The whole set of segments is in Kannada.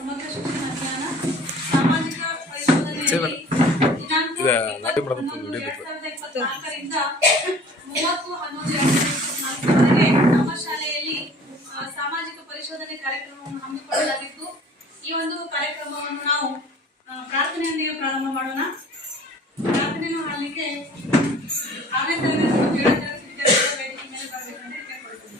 ಸಮಗ್ರ ಶಿಕ್ಷಣ ಅಭಿಯಾನ ಸಾಮಾಜಿಕ ಪರಿಶೋಧನೆಯಲ್ಲಿ ದಿನಾಂಕ 2024ರಿಂದ 30/11/2024 ನಮ್ಮ ಶಾಲೆಯಲ್ಲಿ ಸಾಮಾಜಿಕ ಪರಿಶೋಧನೆ ಕಾರ್ಯಕ್ರಮವನ್ನು ಹಮ್ಮಿಕೊಳ್ಳಲಾಗಿತ್ತು. ಈ ಒಂದು ಕಾರ್ಯಕ್ರಮವನ್ನು ನಾವು ಪ್ರಾರ್ಥನೆಯೊಂದಿಗೆ ಪ್ರಾರಂಭ ಮಾಡೋಣ. ಪ್ರಾರ್ಥನೆಯನ್ನು ಮಾಡಲಿಕ್ಕೆ 6ನೇ ತರಗತಿ ಮತ್ತು 7ನೇ ತರಗತಿ ವಿದ್ಯಾರ್ಥಿಗಳ ವೇದಿಕೆ ಮೇಲೆ ಬರಬೇಕಂತ ಕೇಳ್ಕೊಳ್ತೀನಿ.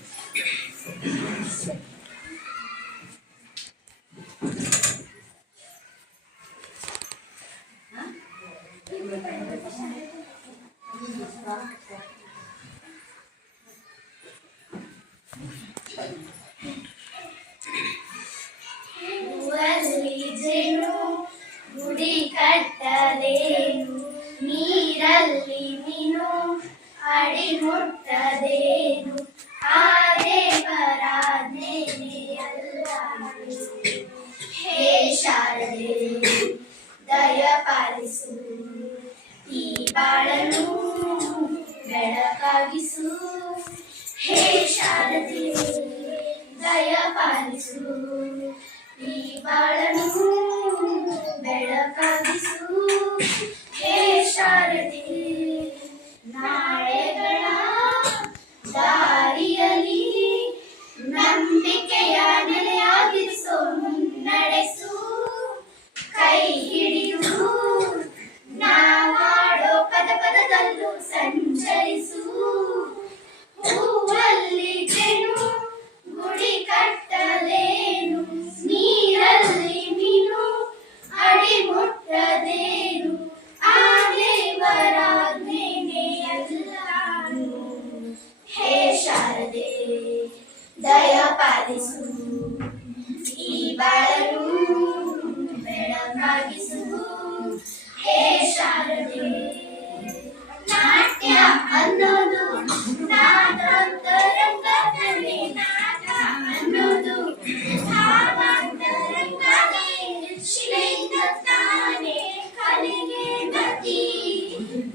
ಗುಡಿ ಕಟ್ಟದೇನು, ನೀರಲ್ಲಿ ಮೀನು ಅಡಿ ಮುಟ್ಟದೇನು, ಆ ದೇವರಾಜ್ಞೆಯಲ್ಲ. ಹೇ ಶಾರದೆ ದಯ ಪಾಲಿಸು, ಈ ಬಾಳನು ಬೆಳಕಾಗಿಸು. ಹೇ ಶಾರದೆ ದಯ ಪಾಲಿಸು, ಈ ಬಾಳನು ಬೆಳಕಾಗಿಸು. ಹೇ ಶಾರದೆ ನಾಳೆಗಳ ದಾರಿಯಲ್ಲಿ ನಂಬಿಕೆಯ ನೆಲೆಯಾಗಿಸು, ಮುನ್ನಡೆಸು. ಕೈ ಹಿಡಿದು ನಾವಾಡೋ ಪದ ಪದದಲ್ಲೂ ಸಂಚರಿಸು. ಹೂವಲ್ಲಿ ಜೇನು ಗುಡಿ ಕಟ್ಟಲೇನು, ನೀರಲ್ಲಿ ಮೀನು ಅಡಿ ಮುಟ್ಟದೇನು, ಆ ದೇವರಾಜ್ಞೆಯೆಲ್ಲಾನು. ಹೇ ಶಾರದೆ ದಯ ಪಾಲಿಸು, ಈ ಬಾಳನು ಬೆಳಕಾಗಿಸು. ಹೇ ಶಾರದೆ ನಾಟ್ಯ ಅನ್ನೋದು ನಾದಾಂತರಂಗದಲ್ಲಿ, ನಾದ ಅನ್ನೋದು ಭಾವಾಂತರಂಗದಲ್ಲಿ, ಶಿಲೆಯಿಂದ ತಾನೇ ಕಲೆಗೆ ಗತಿ,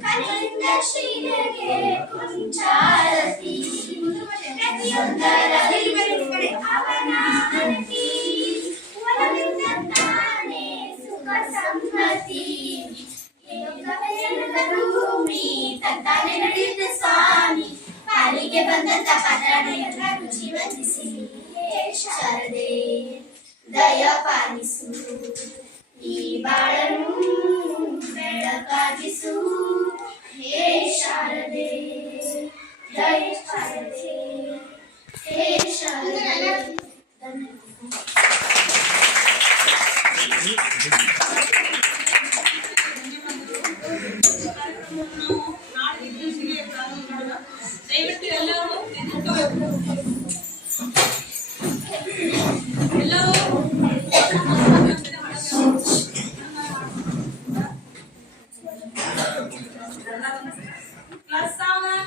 ಕಲೆಯಿಂದ ಶಿಲೆಗೆ ಕುಂಚಾರತಿ. ಪ್ರತಿಯೊಂದರಲ್ಲಿ ಅವನ ಅನತಿ, ಒಲವಿಂದ ತಾನೇ ಸುಖ ಸಂಹತಿ. ಭೂಮಿ ತಂತಾನೆ ನಡೆಯುತ್ತ ಸ್ವಾಮಿ, ಪಾಲಿಗೆ ಬಂದಂತ ಪದನೆಯನ್ನ ರುಚಿ ವಂದಿಸಿ. ಹೇ ಶಾರದೆ ದಯ ಪಾಲಿಸು, ಈ ಬಾಳನು ಬೆಳಕಾಗಿಸು. ಹೇ ಶಾರದೆ ದಯ ಪಾಲಿಸಿ. ಹೇ ಶಾರದೆ ದಯವಿಟ್ಟು ಎಲ್ಲರೂ ನಿಂತ್ಕೋಬೇಕು. ಎಲ್ಲರೂ क्लास सावन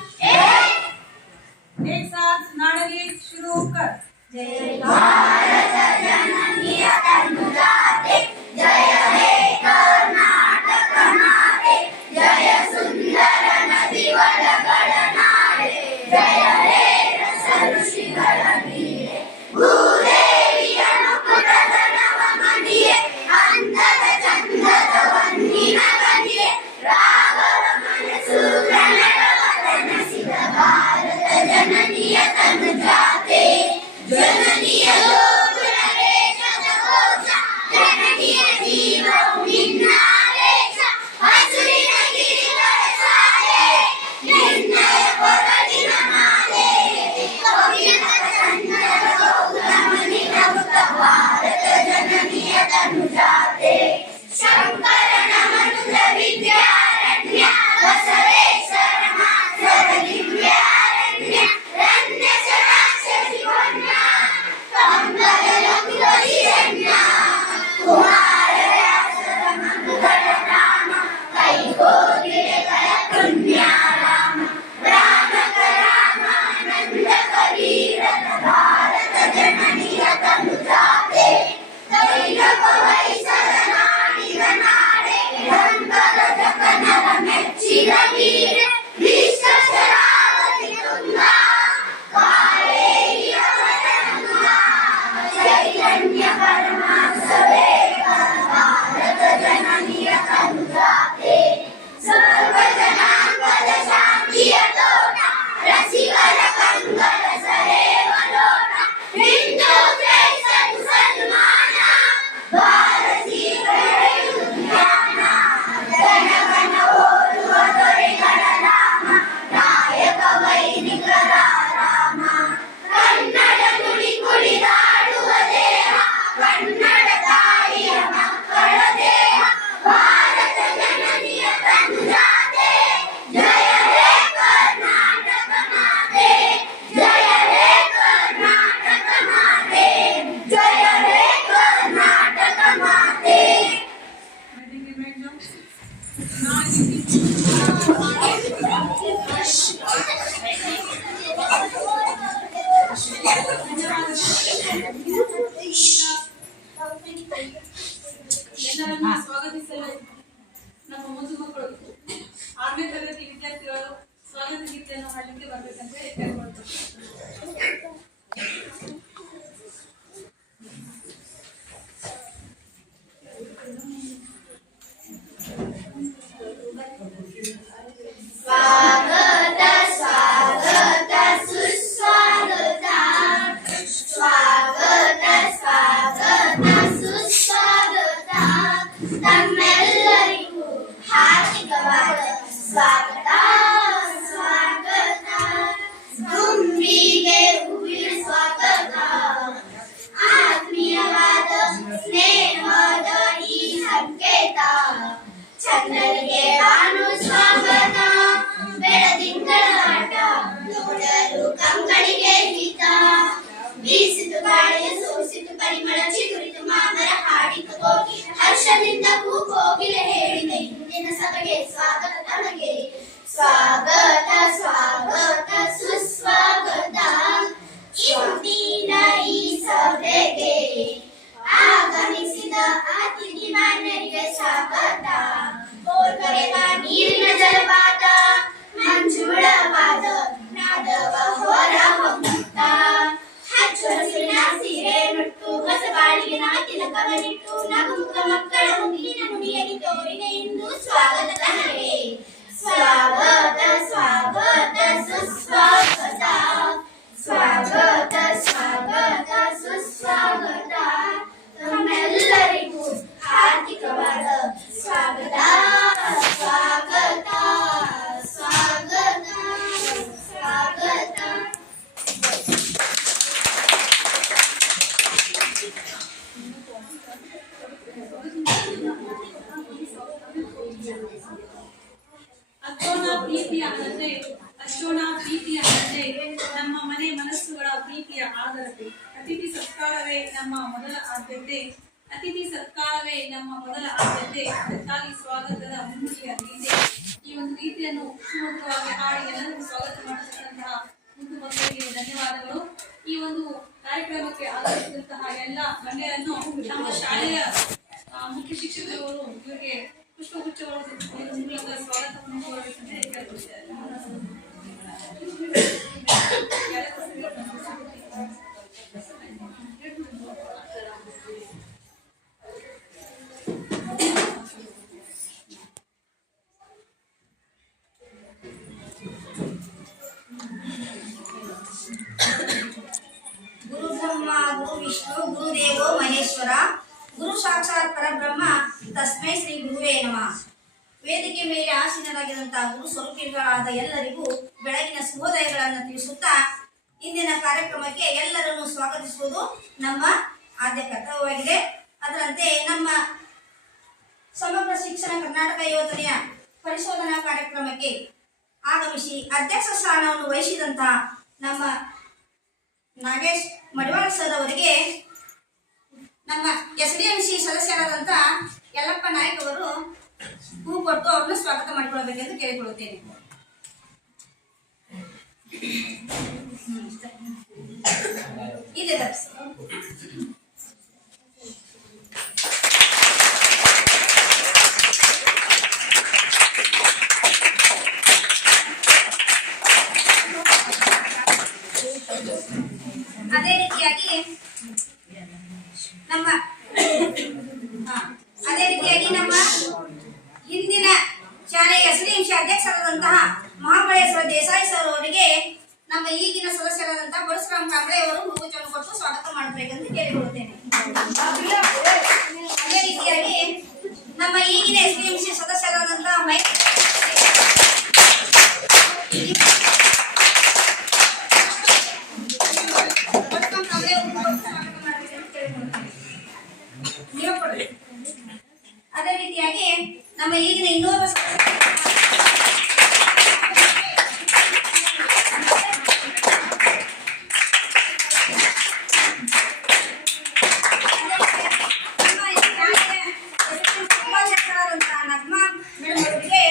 एक साथ नाटक शुरू कर. जय भारत जननी तनुजाते, जय हे कर्नाटक माते, जय सुंदर नदी वडगळ नाडे, जय हे रस ಋಷಿಗಳ ನೀಡೆ, ಭೂದೇವಿಯನು ಪುರದ ನವಮಣಿಯೇ, ಅಂದದ ಚಂದದ ವಂದಿನ ಗಣಿಯೇ, ರಾಘವ ಮನಸ್ಸು ಪ್ರಣಯವತನಸಿದ ಭಾರತ ಜನನಿಯ ತನುಜಾತೆ, ಜನನಿಯ ಗೋಪುರ ರೇಖದ ಘೋಷ, ಜನನಿಯ ಜೀವವು ನಿನ್ನಾವೇಶ, ಹಸುರಿನ ಗಿರಿಗಳ ಶಾಲೆ, ನಿನ್ನಯ ಕೊರಳಿನ ಮಾಲೆ, ಕವಿಯನ ಚಂದದ ಗೌತಮನಿ ನಗುತ್ತ ಭಾರತ ಜನನಿಯ ತನುಜಾತೆ. ಶಂಕರನ ಮನುಜ ವಿದ್ಯಾರಣ್ಯ, ಬಸವೇಶ್ವರ ಮಾಸರ ದಿವ್ಯಾರಣ್ಯ, ರಣ್ಯ ಶರಾಕ್ಷಸಿ ವನ್ಯ, ಕಂಬದ ಲಘು ಹಿರಣ್ಯ, ಕುಮಾರ ವ್ಯಾಸ ವಂದಿಸಲು ನಮ್ಮ ಮುದ್ದು ಮಕ್ಕಳು 6ನೇ ತರಗತಿ ವಿದ್ಯಾರ್ಥಿಗಳು ಸ್ವಾಗತ ಗೀತೆಯನ್ನು ಹಾಡಲಿಕ್ಕೆ ಬರ್ಬೇಕಂತ ಹೇಳಿ ಕೇಳ್ಕೊಳ್ತಾರೆ. ಸ್ವಾಗತ ಸ್ವಾಗತ ಸುಸ್ವಾಗತ ಸ್ವಾಗತ ಸ್ವಾಗತ ಸುಸ್ವಾಗತ ತಮ್ಮೆಲ್ಲರಿಗೂ ಹಾರ್ದಿಕವಾದ ಸ್ವಾಗತ ಸ್ವಾಗತ ದುಂಬಿಗೆ ಹೂವಿನ ಸ್ವಾಗತ ಆತ್ಮೀಯವಾದ ಸ್ನೇಹದ ಈ ಸಂಕೇತ ಚಂದ್ರನಿಗೆ ಬಾನು ಸ್ವಾಗತ ಬೆಳದಿಂಗಳ ಆಟ ನೋಡಲು ಕಂಗಳಿಗೆ ಹಿತ ಬೀಸಿತು ಗಾಳಿಯ ಸೋಸಿತು ಪರಿಮಳ ಚಿಗುರಿತು ಮಾಮರ ಹಾಡಿತು ಹೋಗಿ ಹರ್ಷದಿಂದ ಕೋಗಿಲೆ ಹೇಳಿದೆ ಇಂದಿನ ಸಭೆಗೆ ಸ್ವಾಗತ ತನಗೆ ಸ್ವಾಗತ ಸ್ವಾಗತ ಸುಸ್ವಾಗತ ಇಂದಿನ ಈ ಸಭೆಗೆ ಆಗಮಿಸಿದ ಅತಿಥಿ ಮಾನ್ಯರಿಗೆ ಸ್ವಾಗತ ಬೋರ್ಗರೆದ ನೀರಿನ ಜಲಪಾತ ಮಂಜುಳವಾದ ನಾದವ ಹೊರ ಹೊಮ್ಮುತ್ತ ಹಚ್ಚು ಹಸಿರಿನ ಸೀರೆ ನುಟ್ಟು ಹೊಸ ಬಾಳಿಗೆ ತಿಲಕವನಿಟ್ಟು ನಗುಮುಖ ಮಕ್ಕಳ ಮುಂದಿನ ನುಡಿಯಲ್ಲಿ ತೋರಿದೆ ಇಂದು ಸ್ವಾಗತ ತನಗೆ ಸ್ವಾಗತ ಸ್ವಾಗತ ಸುಸ್ವಾಗತ ಸ್ವಾಗತ ಸ್ವಾಗತ ಸುಸ್ವಾಗತ ತಮ್ಮೆಲ್ಲರಿಗೂ ಹಾರ್ದಿಕವಾದ ಸ್ವಾಗತ ಸ್ವಾಗತ ಸ್ವಾಗತ ಸ್ವಾಗತ. ಅಷ್ಟೋಣ ಪ್ರೀತಿಯ ಹಣತೆ ನಮ್ಮ ಮನೆ ಮನಸ್ಸುಗಳ ಪ್ರೀತಿಯ ಆದರತೆ ಅತಿಥಿ ಸತ್ಕಾರವೇ ನಮ್ಮ ಮೊದಲ ಆದ್ಯತೆ ಅತಿಥಿ ಸತ್ಕಾರವೇ ನಮ್ಮ ಮೊದಲ ಆದ್ಯತೆ ಅದಕ್ಕಾಗಿ ಸ್ವಾಗತದ ಮುನ್ನುಡಿಯ ಗೀತೆ. ಈ ಒಂದು ರೀತಿಯನ್ನು ಸುಮಧುರವಾಗಿ ಹಾಡಿ ಎಲ್ಲರಿಗೂ ಸ್ವಾಗತ ಮಾಡಿದಂತಹ ಮುದ್ದು ಮಕ್ಕಳಿಗೆ ಧನ್ಯವಾದಗಳು. ಈ ಒಂದು ಕಾರ್ಯಕ್ರಮಕ್ಕೆ ಆಗಮಿಸಿದಂತಹ ಎಲ್ಲ ಗಣ್ಯರನ್ನು ನಮ್ಮ ಶಾಲೆಯ ಮುಖ್ಯ ಶಿಕ್ಷಕರು ಇವರಿಗೆ ಪುಷ್ಪಗುಚ್ಛಗಳು ಮೂಲಕ ಸ್ವಾಗತವನ್ನು ಕೋರಬೇಕೆಂದು ಕೇಳಿಕೊಳ್ಳುತ್ತಾರೆ. ಗುರು ಬ್ರಹ್ಮ ಗುರು ವಿಷ್ಣು ಗುರುದೇವೋ ಮಹೇಶ್ವರ ಗುರು ಸಾಕ್ಷಾತ್ ಪರಬ್ರಹ್ಮ ತಸ್ಮೈ ಶ್ರೀ ಗುರುವೇ ನಮಃ. ವೇದಿಕೆ ಮೇಲೆ ಆಸೀನರಾಗಿರುವಂತಹ ಗುರು ಸ್ವರೂಪಿಗಳಾದ ಎಲ್ಲರಿಗೂ ಬೆಳಗಿನ ಶುಭೋದಯಗಳನ್ನು ತಿಳಿಸುತ್ತಾ ಇಂದಿನ ಕಾರ್ಯಕ್ರಮಕ್ಕೆ ಎಲ್ಲರನ್ನು ಸ್ವಾಗತಿಸುವುದು ನಮ್ಮ ಆದ್ಯ ಕರ್ತವ್ಯವಾಗಿದೆ. ಅದರಂತೆ ನಮ್ಮ ಸಮಗ್ರ ಶಿಕ್ಷಣ ಕರ್ನಾಟಕ ಯೋಜನೆಯ ಪರಿಶೋಧನಾ ಕಾರ್ಯಕ್ರಮಕ್ಕೆ ಆಗಮಿಸಿ ಅಧ್ಯಕ್ಷ ಸ್ಥಾನವನ್ನು ವಹಿಸಿದಂತಹ ನಮ್ಮ ನಾಗೇಶ್ ಮಡಿವಾಳ ಸರ್ ಅವರಿಗೆ ನಮ್ಮ SDMC ಸದಸ್ಯರಾದಂಥ ಯಲ್ಲಪ್ಪ ನಾಯ್ಕ ಅವರು ಹೂ ಕೊಟ್ಟು ಅವ್ರನ್ನ ಸ್ವಾಗತ ಮಾಡಿಕೊಳ್ಳಬೇಕೆಂದು ಕೇಳಿಕೊಳ್ಳುತ್ತೇನೆ. ಇದೆ ಅದೇ ರೀತಿಯಾಗಿ ನಮ್ಮ ಹಿಂದಿನ ಶಾಲೆಯ SDMC ಅಧ್ಯಕ್ಷರಾದಂತಹ ಮಹಾಬಳೇಶ್ವರ ದೇಸಾಯಿ ಸರ್ ಅವರಿಗೆ ನಮ್ಮ ಈಗಿನ ಸದಸ್ಯರಾದಂತಹ ಪರಶುರಾಮ್ ಕಾಂಬ್ಳೆ ಅವರು ಹೂಗುಚ್ಛವನ್ನು ಕೊಟ್ಟು ಸ್ವಾಗತ ಮಾಡಬೇಕೆಂದು ಕೇಳಿಕೊಳ್ಳುತ್ತೇನೆ. ಅದೇ ರೀತಿಯಾಗಿ ನಮ್ಮ ಈಗಿನ SDMC ಸದಸ್ಯರಾದಂತಹ ಅದೇ ರೀತಿಯಾಗಿ ನಮ್ಮ ಈಗಿನ ಇನ್ನೋರ್ವ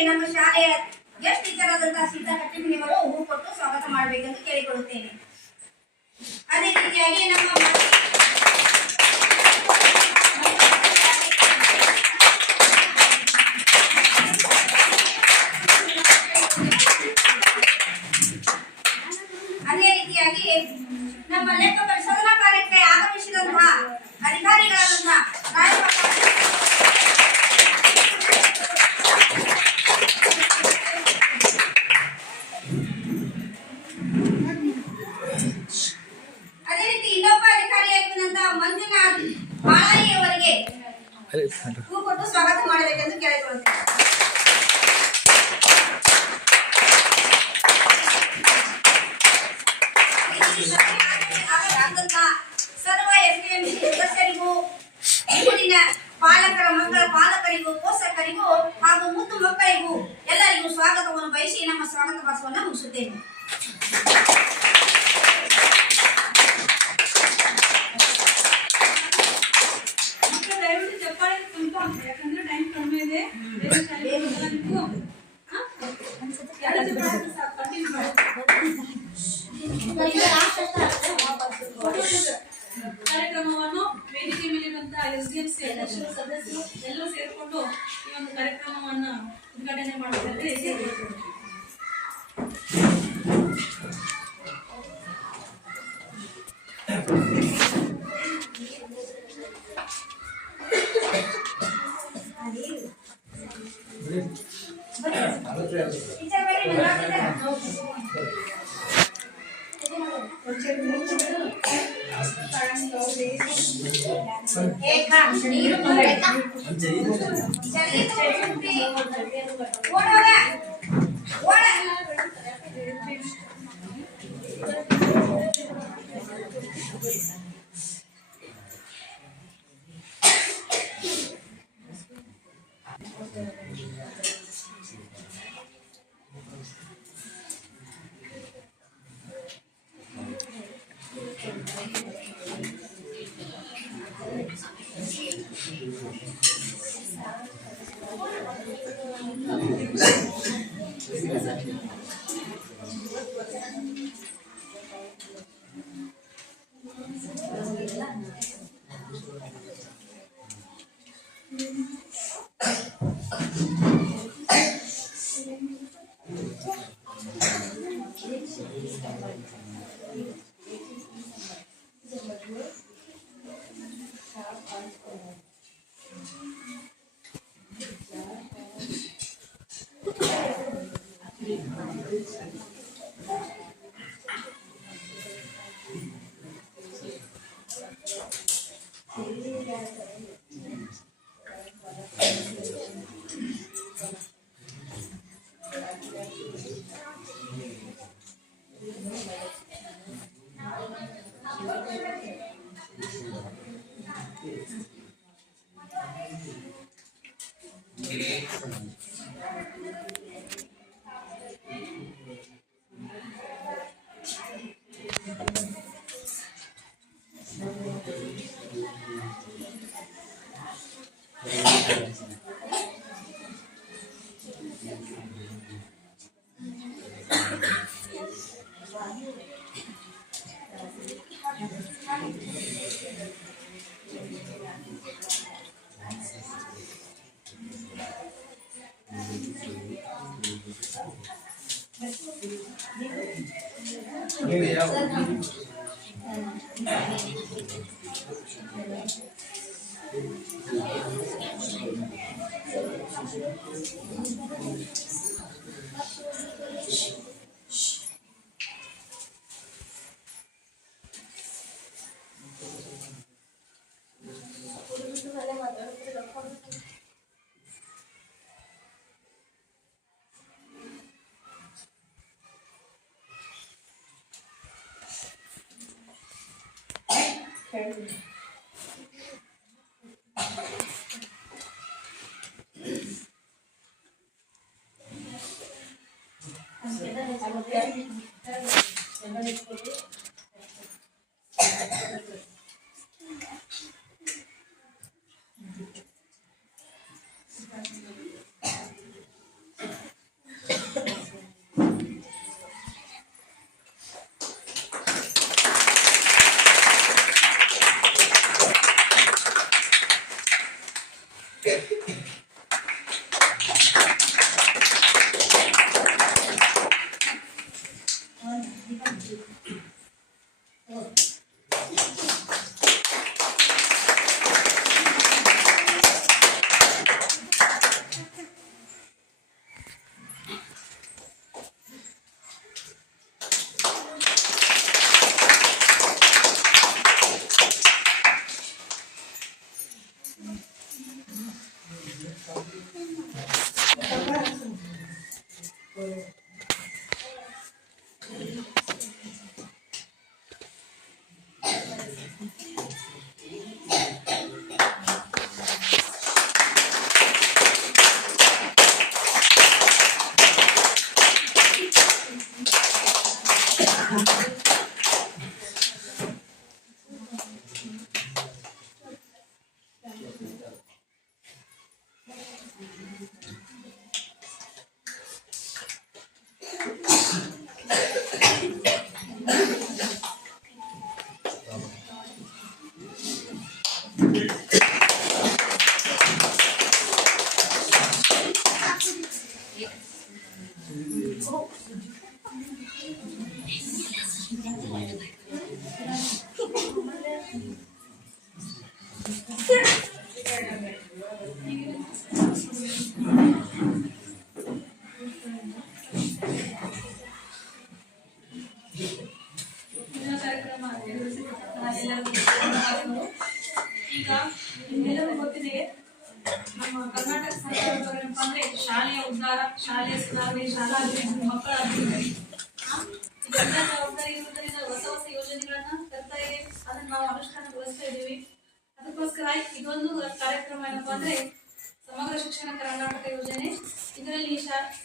ನಮ್ಮ ಶಾಲೆಯ ಗೆಸ್ಟ್ ಟೀಚರ್ ಆದಂತಹ ಸೀತಾ ಕಟ್ಟಿಮನಿಯವರು ಹೂ ಕೊಟ್ಟು ಸ್ವಾಗತ ಮಾಡಬೇಕೆಂದು ಕೇಳಿಕೊಳ್ಳುತ್ತೇನೆ. ಅದೇ ರೀತಿಯಾಗಿ ನಮ್ಮ ಹೂ ಕೊಟ್ಟು ಸ್ವಾಗತ ಮಾಡಬೇಕೆಂದು ಕೇಳಿಕೊಳ್ಳುತ್ತೇನೆ. ಸರ್ವ ಎಸ್ಡಿಎಂಸಿ ಸದಸ್ಯರಿಗೂ, ಊರಿನ ಪಾಲಕರ ಮಕ್ಕಳ ಪಾಲಕರಿಗೂ, ಪೋಷಕರಿಗೂ ಹಾಗೂ ಮುದ್ದು ಮಕ್ಕಳಿಗೂ ಎಲ್ಲರಿಗೂ ಸ್ವಾಗತವನ್ನು ಬಯಸಿ ನಮ್ಮ ಸ್ವಾಗತ ಭಾಷಣವನ್ನು ಮುಗಿಸುತ್ತೇನೆ. ದಯವಿಟ್ಟು ಚಪ್ಪಾಳೆ ತುಂಬ ಯಾಕಂದ್ರೆ ಟೈಮ್ ಕಡಿಮೆ ಇದೆ. ಕಾರ್ಯಕ್ರಮವನ್ನು ವೇದಿಕೆ ಮೇಲಿರುವಂತಹ ಎಸ್ಡಿಎಂಸಿ ಅಧ್ಯಕ್ಷರು, ಸದಸ್ಯರು ಎಲ್ಲರೂ ಸೇರಿಕೊಂಡು ಈ ಒಂದು ಕಾರ್ಯಕ್ರಮವನ್ನು ಉದ್ಘಾಟನೆ ಮಾಡುತ್ತಿದ್ದಾರೆ. ಮುಂದಿನ ಕಾರ್ಯಕ್ರಮ ನಿರ್ವಹಿಸಿದಂತಹ ಎಲ್ಲರಿಗೂ ಧನ್ಯವಾದಗಳು. ಈಗ ನಿಮ್ಮೆಲ್ಲರಿಗೂ ಗೊತ್ತಿದೆ, ನಮ್ಮ ಕರ್ನಾಟಕ ಸರ್ಕಾರದ ಏನಪ್ಪಾ ಅಂದ್ರೆ ಶಾಲೆಯ ಉದ್ಧಾರ, ಶಾಲೆಯ ಸುಧಾರಣೆ, ಶಾಲಾ ಅಭಿವೃದ್ಧಿ, ಮಕ್ಕಳ ಅಭಿವೃದ್ಧಿ ಇದೆಲ್ಲ ಜವಾಬ್ದಾರಿ ಇರುವುದರಿಂದ ಹೊಸ ಹೊಸ ಯೋಜನೆಗಳನ್ನ ತರ್ತಾ ಇದೆ. ಅದನ್ನ ನಾವು ಅನುಷ್ಠಾನಗೊಳಿಸ್ತಾ ಇದ್ದೀವಿ. ಅದಕ್ಕೋಸ್ಕರ ಇದೊಂದು ಕಾರ್ಯಕ್ರಮ ಏನಪ್ಪಾ ಅಂದ್ರೆ ಸಮಗ್ರ ಶಿಕ್ಷಣ ಕರ್ನಾಟಕ ಯೋಜನೆ. ಇದರಲ್ಲಿ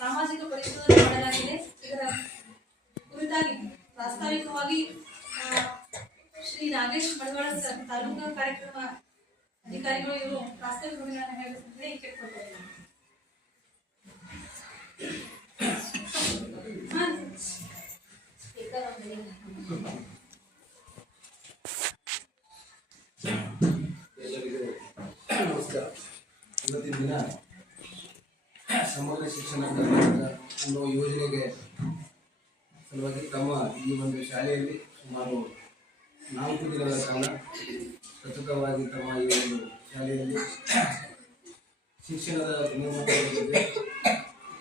ಸಾಮಾಜಿಕ ಪರಿಶೋಧನೆ ಮಾಡಲಾಗಿದೆ. ಇದರ ಕುರಿತಾಗಿ ಪ್ರಾಸ್ತಾವಿಕವಾಗಿ ಶ್ರೀ ನಾಗೇಶ್ ಮಡವಾಳ ಸರ್, ತಾಲೂಕಾ ಕಾರ್ಯಕ್ರಮ ಅಧಿಕಾರಿಗಳು, ಇವರು ಪ್ರಾಸ್ತಾವಿಕವಾಗಿ ಹೇಳುತ್ತಿದ್ದರೆ ಕೇಳ್ಕೊಳ್ತಾರೆ. ಎಲ್ಲರಿಗೂ ನಮಸ್ಕಾರ. ಇವತ್ತಿನ ದಿನ ಸಮಗ್ರ ಶಿಕ್ಷಣ ಕರ್ನಾಟಕ ಅನ್ನೋ ಯೋಜನೆಗೆ ಸಲುವಾಗಿ ತಮ್ಮ ಈ ಒಂದು ಶಾಲೆಯಲ್ಲಿ ಸುಮಾರು 4 ದಿನಗಳ ಕಾಲ ಸತತವಾಗಿ ತಮ್ಮ ಈ ಒಂದು ಶಾಲೆಯಲ್ಲಿ ಶಿಕ್ಷಣದ ಗುಣಮಟ್ಟದ ಬಗ್ಗೆ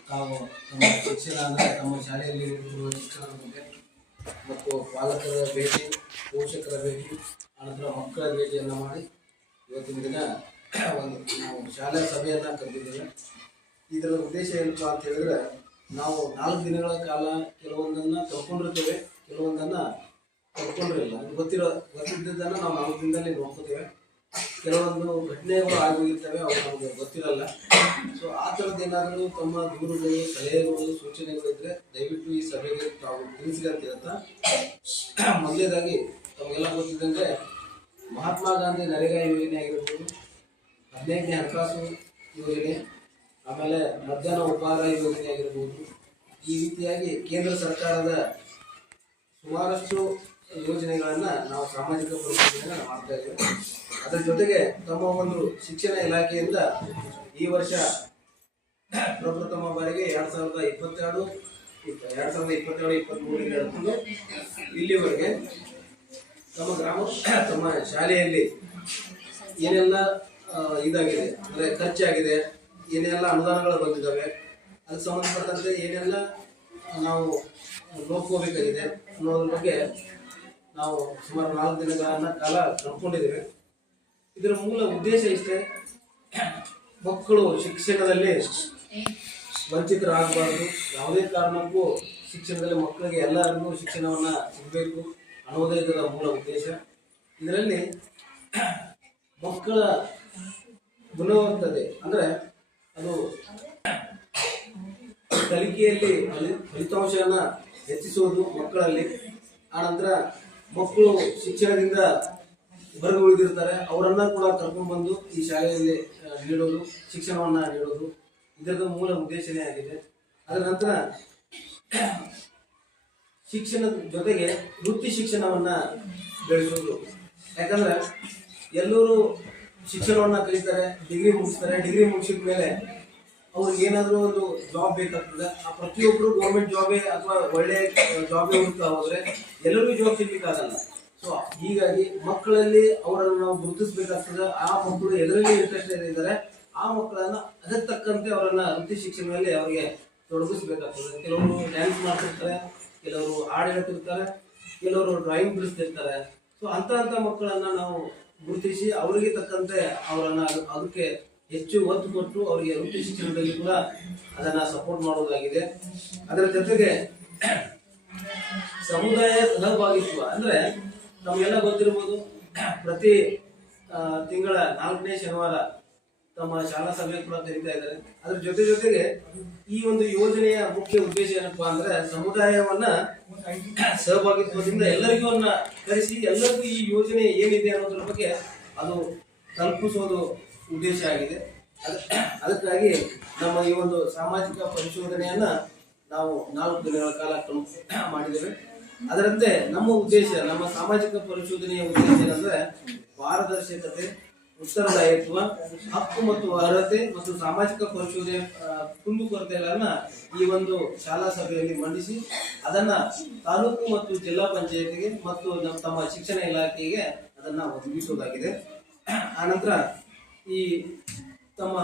ತಾವು ತಮ್ಮ ಶಿಕ್ಷಣ ಅಂದರೆ ತಮ್ಮ ಶಾಲೆಯಲ್ಲಿ ಇರುವ ಶಿಕ್ಷಣದ ಬಗ್ಗೆ ಮತ್ತು ಪಾಲಕರ ಭೇಟಿ, ಪೋಷಕರ ಭೇಟಿ, ಅನಂತರ ಮಕ್ಕಳ ಭೇಟಿಯನ್ನು ಮಾಡಿ ಇವತ್ತಿನ ದಿನ ಒಂದು ನಾವು ಶಾಲಾ ಸಭೆಯನ್ನು ಕರೆದಿದ್ದೇವೆ. ಇದರ ಉದ್ದೇಶ ಏನಪ್ಪ ಅಂತ ಹೇಳಿದ್ರೆ, ನಾವು 4 ದಿನಗಳ ಕಾಲ ಕೆಲವೊಂದನ್ನು ತಗೊಂಡಿರ್ತೇವೆ, ಕೆಲವೊಂದನ್ನು ತಗೊಂಡಿರಲ್ಲ. ಅದು ಗೊತ್ತಿದ್ದದನ್ನು ನಾವು 4 ದಿನದಲ್ಲಿ ನೋಡ್ಕೋತೇವೆ. ಕೆಲವೊಂದು ಘಟನೆಗಳು ಆಗೋಗಿರ್ತವೆ, ಅವು ನಮಗೆ ಗೊತ್ತಿರಲ್ಲ. ಸೊ ಆ ಥರದ್ದು ಏನಾದರೂ ತಮ್ಮ ದೂರುಗಳು, ಸಲಹೆಗಳು, ಸೂಚನೆಗಳು ಇದ್ದರೆ ದಯವಿಟ್ಟು ಈ ಸಭೆಗೆ ತಾವು ತಿಳಿಸಿ ಅಂತ ಹೇಳ್ತಾ, ಮೊದಲನೇದಾಗಿ ತಮಗೆಲ್ಲ ಗೊತ್ತಿದ್ದಂಗೆ ಮಹಾತ್ಮ ಗಾಂಧಿ ನರೇಗಾ ಯೋಜನೆ ಆಗಿರ್ಬೋದು, 15ನೇ ಹಣಕಾಸು ಯೋಜನೆ, ಆಮೇಲೆ ಮಧ್ಯಾಹ್ನ ಉಪಹಾರ ಯೋಜನೆ ಆಗಿರ್ಬೋದು, ಈ ರೀತಿಯಾಗಿ ಕೇಂದ್ರ ಸರ್ಕಾರದ ಸುಮಾರಷ್ಟು ಯೋಜನೆಗಳನ್ನು ನಾವು ಸಾಮಾಜಿಕ ಪರಿಸ್ಥಿತಿಯನ್ನು ಮಾಡ್ತಾ ಇದ್ದೇವೆ. ಅದರ ಜೊತೆಗೆ ತಮ್ಮ ಒಂದು ಶಿಕ್ಷಣ ಇಲಾಖೆಯಿಂದ ಈ ವರ್ಷ ಪ್ರಪ್ರಥಮ ಬಾರಿಗೆ 2022-23ಗೆ ಹಿಡಿದು ಇಲ್ಲಿವರೆಗೆ ತಮ್ಮ ಶಾಲೆಯಲ್ಲಿ ಏನೆಲ್ಲ ಇದಾಗಿದೆ ಅಂದರೆ ಖರ್ಚಾಗಿದೆ, ಏನೆಲ್ಲ ಅನುದಾನಗಳು ಬಂದಿದ್ದಾವೆ, ಅದಕ್ಕೆ ಸಂಬಂಧಪಟ್ಟಂತೆ ಏನೆಲ್ಲ ನಾವು ನೋಡ್ಕೋಬೇಕಾಗಿದೆ ಅನ್ನೋದ್ರ ಬಗ್ಗೆ ನಾವು ಸುಮಾರು 4 ದಿನಗಳ ಕಾಲ ಕಂಡುಕೊಂಡಿದ್ದೇವೆ. ಇದರ ಮೂಲ ಉದ್ದೇಶ ಇಷ್ಟೇ, ಮಕ್ಕಳು ಶಿಕ್ಷಣದಲ್ಲಿ ವಂಚಿತರಾಗಬಾರ್ದು, ಯಾವುದೇ ಕಾರಣಕ್ಕೂ ಶಿಕ್ಷಣದಲ್ಲಿ ಮಕ್ಕಳಿಗೆ ಎಲ್ಲರಿಗೂ ಶಿಕ್ಷಣವನ್ನು ಸಿಗಬೇಕು ಅನ್ನೋದೇ ಇದರ ಮೂಲ ಉದ್ದೇಶ. ಇದರಲ್ಲಿ ಮಕ್ಕಳ ಗುಣವತ್ತತೆ ಅಂದರೆ ಅದು ಕಲಿಕೆಯಲ್ಲಿ ಫಲಿತಾಂಶವನ್ನು ಹೆಚ್ಚಿಸುವುದು ಮಕ್ಕಳಲ್ಲಿ. ಆನಂತರ ಮಕ್ಕಳು ಶಿಕ್ಷಣದಿಂದ ಹೊರಗೆ ಉಳಿದಿರ್ತಾರೆ, ಅವರನ್ನ ಕೂಡ ಕರ್ಕೊಂಡ್ಬಂದು ಈ ಶಾಲೆಯಲ್ಲಿ ನೀಡೋದು, ಶಿಕ್ಷಣವನ್ನು ನೀಡೋದು ಇದರದ ಮೂಲ ಉದ್ದೇಶನೇ ಆಗಿದೆ. ಅದರ ನಂತರ ಶಿಕ್ಷಣದ ಜೊತೆಗೆ ವೃತ್ತಿ ಶಿಕ್ಷಣವನ್ನು ಬೆಳೆಸೋದು. ಯಾಕಂದ್ರೆ ಎಲ್ಲರೂ ಶಿಕ್ಷಣವನ್ನು ಕಲಿತಾರೆ, ಡಿಗ್ರಿ ಮುಗಿಸ್ತಾರೆ. ಡಿಗ್ರಿ ಮುಗಿಸಿದ ಮೇಲೆ ಅವ್ರಿಗೆ ಏನಾದರೂ ಒಂದು ಜಾಬ್ ಬೇಕಾಗ್ತದೆ. ಆ ಪ್ರತಿಯೊಬ್ಬರು ಗೌರ್ಮೆಂಟ್ ಜಾಬೇ ಅಥವಾ ಒಳ್ಳೆ ಜಾಬೇ ಹುಡುಕ್ತಾ ಹೋದ್ರೆ ಎಲ್ಲರಿಗೂ ಜಾಬ್ ಸಿಗ್ಲಿಕ್ಕಾಗಲ್ಲ. ಸೊ ಹೀಗಾಗಿ ಮಕ್ಕಳಲ್ಲಿ ಅವರನ್ನು ನಾವು ಗುರುತಿಸಬೇಕಾಗ್ತದೆ. ಆ ಮಕ್ಕಳು ಎದರಲ್ಲಿ ಇಂಟ್ರೆಸ್ಟ್ ಇದ್ದಾರೆ ಆ ಮಕ್ಕಳನ್ನ ಅದಕ್ಕೆ ತಕ್ಕಂತೆ ಅವರನ್ನ ವೃತ್ತಿ ಶಿಕ್ಷಣದಲ್ಲಿ ಅವರಿಗೆ ತೊಡಗಿಸ್ಬೇಕಾಗ್ತದೆ. ಕೆಲವರು ಡ್ಯಾನ್ಸ್ ಮಾಡ್ತಿರ್ತಾರೆ, ಕೆಲವರು ಹಾಡು ಹೇಳ್ತಿರ್ತಾರೆ, ಕೆಲವರು ಡ್ರಾಯಿಂಗ್ ಬಿಡಿಸ್ತಿರ್ತಾರೆ. ಸೊ ಅಂತ ಮಕ್ಕಳನ್ನ ನಾವು ಗುರುತಿಸಿ ಅವರಿಗೆ ತಕ್ಕಂತೆ ಅವರನ್ನ ಅದಕ್ಕೆ ಹೆಚ್ಚು ಒತ್ತು ಕೊಟ್ಟು ಅವರಿಗೆ ವೃತ್ತಿ ಶಿಕ್ಷಣದಲ್ಲಿ ಕೂಡ ಅದನ್ನ ಸಪೋರ್ಟ್ ಮಾಡೋದಾಗಿದೆ. ಅದರ ಜೊತೆಗೆ ಸಮುದಾಯ ಸಹಭಾಗಿತ್ವ ಅಂದ್ರೆ ನಮಗೆಲ್ಲ ಗೊತ್ತಿರ್ಬೋದು, ಪ್ರತಿ ತಿಂಗಳ 4ನೇ ಶನಿವಾರ ತಮ್ಮ ಶಾಲಾ ಸಭೆ ಕೂಡ ಕರೀತಾ ಇದ್ದಾರೆ. ಅದ್ರ ಜೊತೆಗೆ ಈ ಒಂದು ಯೋಜನೆಯ ಮುಖ್ಯ ಉದ್ದೇಶ ಏನಪ್ಪಾ ಅಂದ್ರೆ ಸಮುದಾಯವನ್ನ ಸಹಭಾಗಿತ್ವದಿಂದ ಎಲ್ಲರಿಗೂ ಕರೆಸಿ ಎಲ್ಲರಿಗೂ ಈ ಯೋಜನೆ ಏನಿದೆ ಅನ್ನೋದ್ರ ಬಗ್ಗೆ ಅದು ತಲುಪಿಸೋದು ಉದ್ದೇಶ ಆಗಿದೆ. ಅದಕ್ಕಾಗಿ ನಮ್ಮ ಈ ಒಂದು ಸಾಮಾಜಿಕ ಪರಿಶೋಧನೆಯನ್ನ ನಾವು 4 ದಿನಗಳ ಕಾಲ ಮಾಡಿದ್ದೇವೆ. ಅದರಂತೆ ನಮ್ಮ ಉದ್ದೇಶ, ನಮ್ಮ ಸಾಮಾಜಿಕ ಪರಿಶೋಧನೆಯ ಉದ್ದೇಶ ಏನಂದ್ರೆ ಪಾರದರ್ಶಕತೆ, ಉತ್ತರದಾಯಿತ್ವ, ಹಕ್ಕು ಮತ್ತು ಅರ್ಹತೆ ಮತ್ತು ಸಾಮಾಜಿಕ ಪರಿಶೋಧನೆ ಕುಂದುಕೊರತೆಗಳನ್ನ ಈ ಒಂದು ಶಾಲಾ ಸಭೆಯಲ್ಲಿ ಮಂಡಿಸಿ ಅದನ್ನ ತಾಲೂಕು ಮತ್ತು ಜಿಲ್ಲಾ ಪಂಚಾಯತಿಗೆ ಮತ್ತು ತಮ್ಮ ಶಿಕ್ಷಣ ಇಲಾಖೆಗೆ ಅದನ್ನ ಒದಗಿಸುವುದಾಗಿದೆ. ಆನಂತರ ಈ ತಮ್ಮ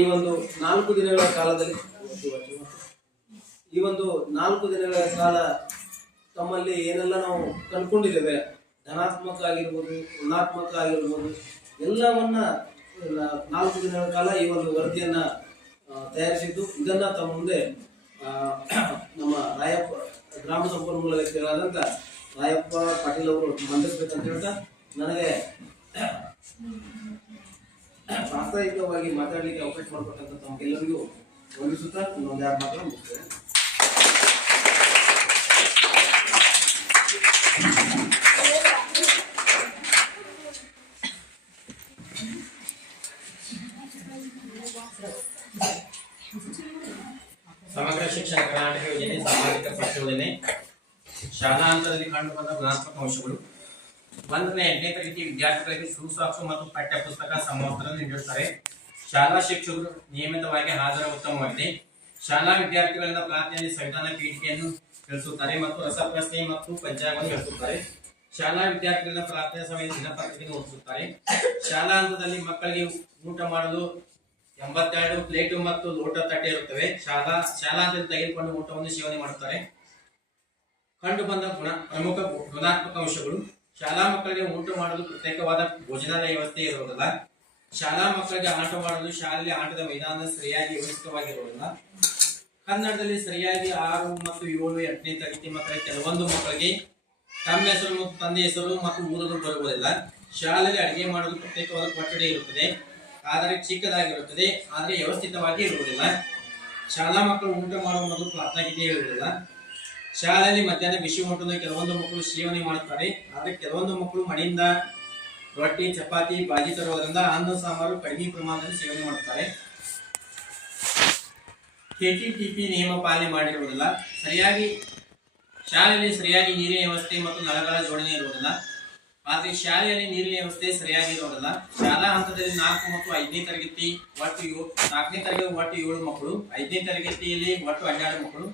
ಈ ಒಂದು 4 ದಿನಗಳ ಕಾಲದಲ್ಲಿ ತಮ್ಮಲ್ಲಿ ಏನೆಲ್ಲ ನಾವು ಕಂಡುಕೊಂಡಿದ್ದೇವೆ, ಧನಾತ್ಮಕ ಆಗಿರ್ಬೋದು, ಋಣಾತ್ಮಕ ಆಗಿರ್ಬೋದು, ಎಲ್ಲವನ್ನ 4 ದಿನಗಳ ಕಾಲ ಈ ಒಂದು ವರದಿಯನ್ನ ತಯಾರಿಸಿದ್ದು ಇದನ್ನ ತಮ್ಮ ಮುಂದೆ ನಮ್ಮ ರಾಯಪ್ಪ ಗ್ರಾಮ ಸಂಪನ್ಮೂಲ ವ್ಯಕ್ತಿಗಳಾದಂತ ರಾಯಪ್ಪ ಪಾಟೀಲ್ ಅವರು ಮಂಡಿಸ್ಬೇಕಂತ ಹೇಳ್ತಾ ನನಗೆ ಪ್ರಾಸ್ತಾವಿಕವಾಗಿ ಮಾತಾಡಲಿಕ್ಕೆ ಅವಕಾಶ ಮಾಡಿಕೊಟ್ಟಂತ ತಮಗೆಲ್ಲರಿಗೂ ವಂದಿಸುತ್ತಾ ಇನ್ನೊಂದು 2 ಮಾತ್ರ ಮುಗಿಸ್ತೇನೆ. ಸಮಗ್ರ ಶಿಕ್ಷಣ ಕರ್ನಾಟಕ ಯೋಜನೆ ಸಾಮಾಜಿಕ ಪರಿಶೋಧನೆ ಶಾಲಾ ಹಂತದಲ್ಲಿ ಕಂಡುಬಂದ ಗುಣಾತ್ಮಕ ಅಂಶಗಳು. 1ನೇ 8ನೇ ತರಗತಿ ವಿದ್ಯಾರ್ಥಿಗಳಿಗೆ ಸುಸಾಕ್ಷು ಮತ್ತು ಪಠ್ಯ ಪುಸ್ತಕ ಸಮವಸ್ತ್ರ ನೀಡುತ್ತಾರೆ. ಶಾಲಾ ಶಿಕ್ಷಕರು ನಿಯಮಿತವಾಗಿ ಹಾಜರ ಉತ್ತಮವಾಗಿದೆ. ಶಾಲಾ ವಿದ್ಯಾರ್ಥಿಗಳಿಂದ ಪ್ರಾರ್ಥನೆಯಲ್ಲಿ ಸಂವಿಧಾನ ಪೀಠಿಕೆಯನ್ನು ತಿಳಿಸುತ್ತಾರೆ ಮತ್ತು ರಸಪ್ರಶ್ನೆ ಮತ್ತು ಪಂಚಾಂಗವನ್ನು ನಡೆಸುತ್ತಾರೆ. ಶಾಲಾ ವಿದ್ಯಾರ್ಥಿಗಳಿಂದ ಪ್ರಾರ್ಥನೆ ಸಮಯದ ದಿನಪತ್ರಿಕೆಯನ್ನು ಓದಿಸುತ್ತಾರೆ. ಶಾಲಾ ಹಂತದಲ್ಲಿ ಮಕ್ಕಳಿಗೆ ಊಟ ಮಾಡಲು 82 ಪ್ಲೇಟು ಮತ್ತು ಲೋಟ ತಟ್ಟೆ ಇರುತ್ತವೆ. ಶಾಲಾ ಹಂತದಲ್ಲಿ ತೆಗೆದುಕೊಂಡು ಊಟವನ್ನು ಸೇವನೆ ಮಾಡುತ್ತಾರೆ. ಕಂಡು ಬಂದ ಪ್ರಮುಖ ಗುಣಾತ್ಮಕ ಅಂಶಗಳು. ಶಾಲಾ ಮಕ್ಕಳಿಗೆ ಊಟ ಮಾಡಲು ಪ್ರತ್ಯೇಕವಾದ ಭೋಜನಾಲಯ ವ್ಯವಸ್ಥೆ ಇರುವುದಿಲ್ಲ. ಶಾಲಾ ಮಕ್ಕಳಿಗೆ ಆಟ ಮಾಡಲು ಶಾಲೆಯಲ್ಲಿ ಆಟದ ಮೈದಾನ ಸರಿಯಾಗಿ ವ್ಯವಸ್ಥಿತವಾಗಿರುವುದಿಲ್ಲ. ಕನ್ನಡದಲ್ಲಿ ಸರಿಯಾಗಿ 6 ಮತ್ತು 7, 8ನೇ ತರಗತಿ ಮಕ್ಕಳಿಗೆ ಕೆಲವೊಂದು ಮಕ್ಕಳಿಗೆ ತಮ್ಮ ಹೆಸರು ಮತ್ತು ತಂದೆ ಹೆಸರು ಮತ್ತು ಊರನ್ನು ಬರುವುದಿಲ್ಲ. ಶಾಲೆಯಲ್ಲಿ ಅಡಿಗೆ ಮಾಡಲು ಪ್ರತ್ಯೇಕವಾದ ಕೊಠಡಿ ಇರುತ್ತದೆ, ಆದರೆ ಚಿಕ್ಕದಾಗಿರುತ್ತದೆ, ಆದರೆ ವ್ಯವಸ್ಥಿತವಾಗಿ ಇರುವುದಿಲ್ಲ. ಶಾಲಾ ಮಕ್ಕಳು ಊಟ ಮಾಡುವ ಮೊದಲು ಪ್ರಾರ್ಥನಾಗೀತೆ ಇರುವುದಿಲ್ಲ. ಶಾಲೆಯಲ್ಲಿ ಮಧ್ಯಾಹ್ನ ಬಿಸಿ ಊಟವನ್ನು ಕೆಲವೊಂದು ಮಕ್ಕಳು ಸೇವನೆ ಮಾಡುತ್ತಾರೆ, ಆದರೆ ಕೆಲವೊಂದು ಮಕ್ಕಳು ಮನೆಯಿಂದ ರೊಟ್ಟಿ, ಚಪಾತಿ, ಬಾಜಿ ತರುವುದರಿಂದ ಅನ್ನ ಸಾಂಬಾರು ಕಡಿಮೆ ಪ್ರಮಾಣದಲ್ಲಿ ಸೇವನೆ ಮಾಡುತ್ತಾರೆ. ಕೆಟಿಟಿಪಿ ನಿಯಮ ಪಾಲನೆ ಮಾಡಿರುವುದಿಲ್ಲ. ಶಾಲೆಯಲ್ಲಿ ಸರಿಯಾಗಿ ನೀರಿನ ವ್ಯವಸ್ಥೆ ಮತ್ತು ನಳಗಳ ಜೋಡಣೆ ಇರುವುದಿಲ್ಲ, ಆದರೆ ಶಾಲೆಯಲ್ಲಿ ನೀರಿನ ವ್ಯವಸ್ಥೆ ಸರಿಯಾಗಿ ಇರುವುದಿಲ್ಲ. ಶಾಲಾ ಹಂತದಲ್ಲಿ 4 ಮತ್ತು 5ನೇ ತರಗತಿ ಒಟ್ಟು 7 ಮಕ್ಕಳು, 5ನೇ ತರಗತಿಯಲ್ಲಿ ಒಟ್ಟು 12 ಮಕ್ಕಳು.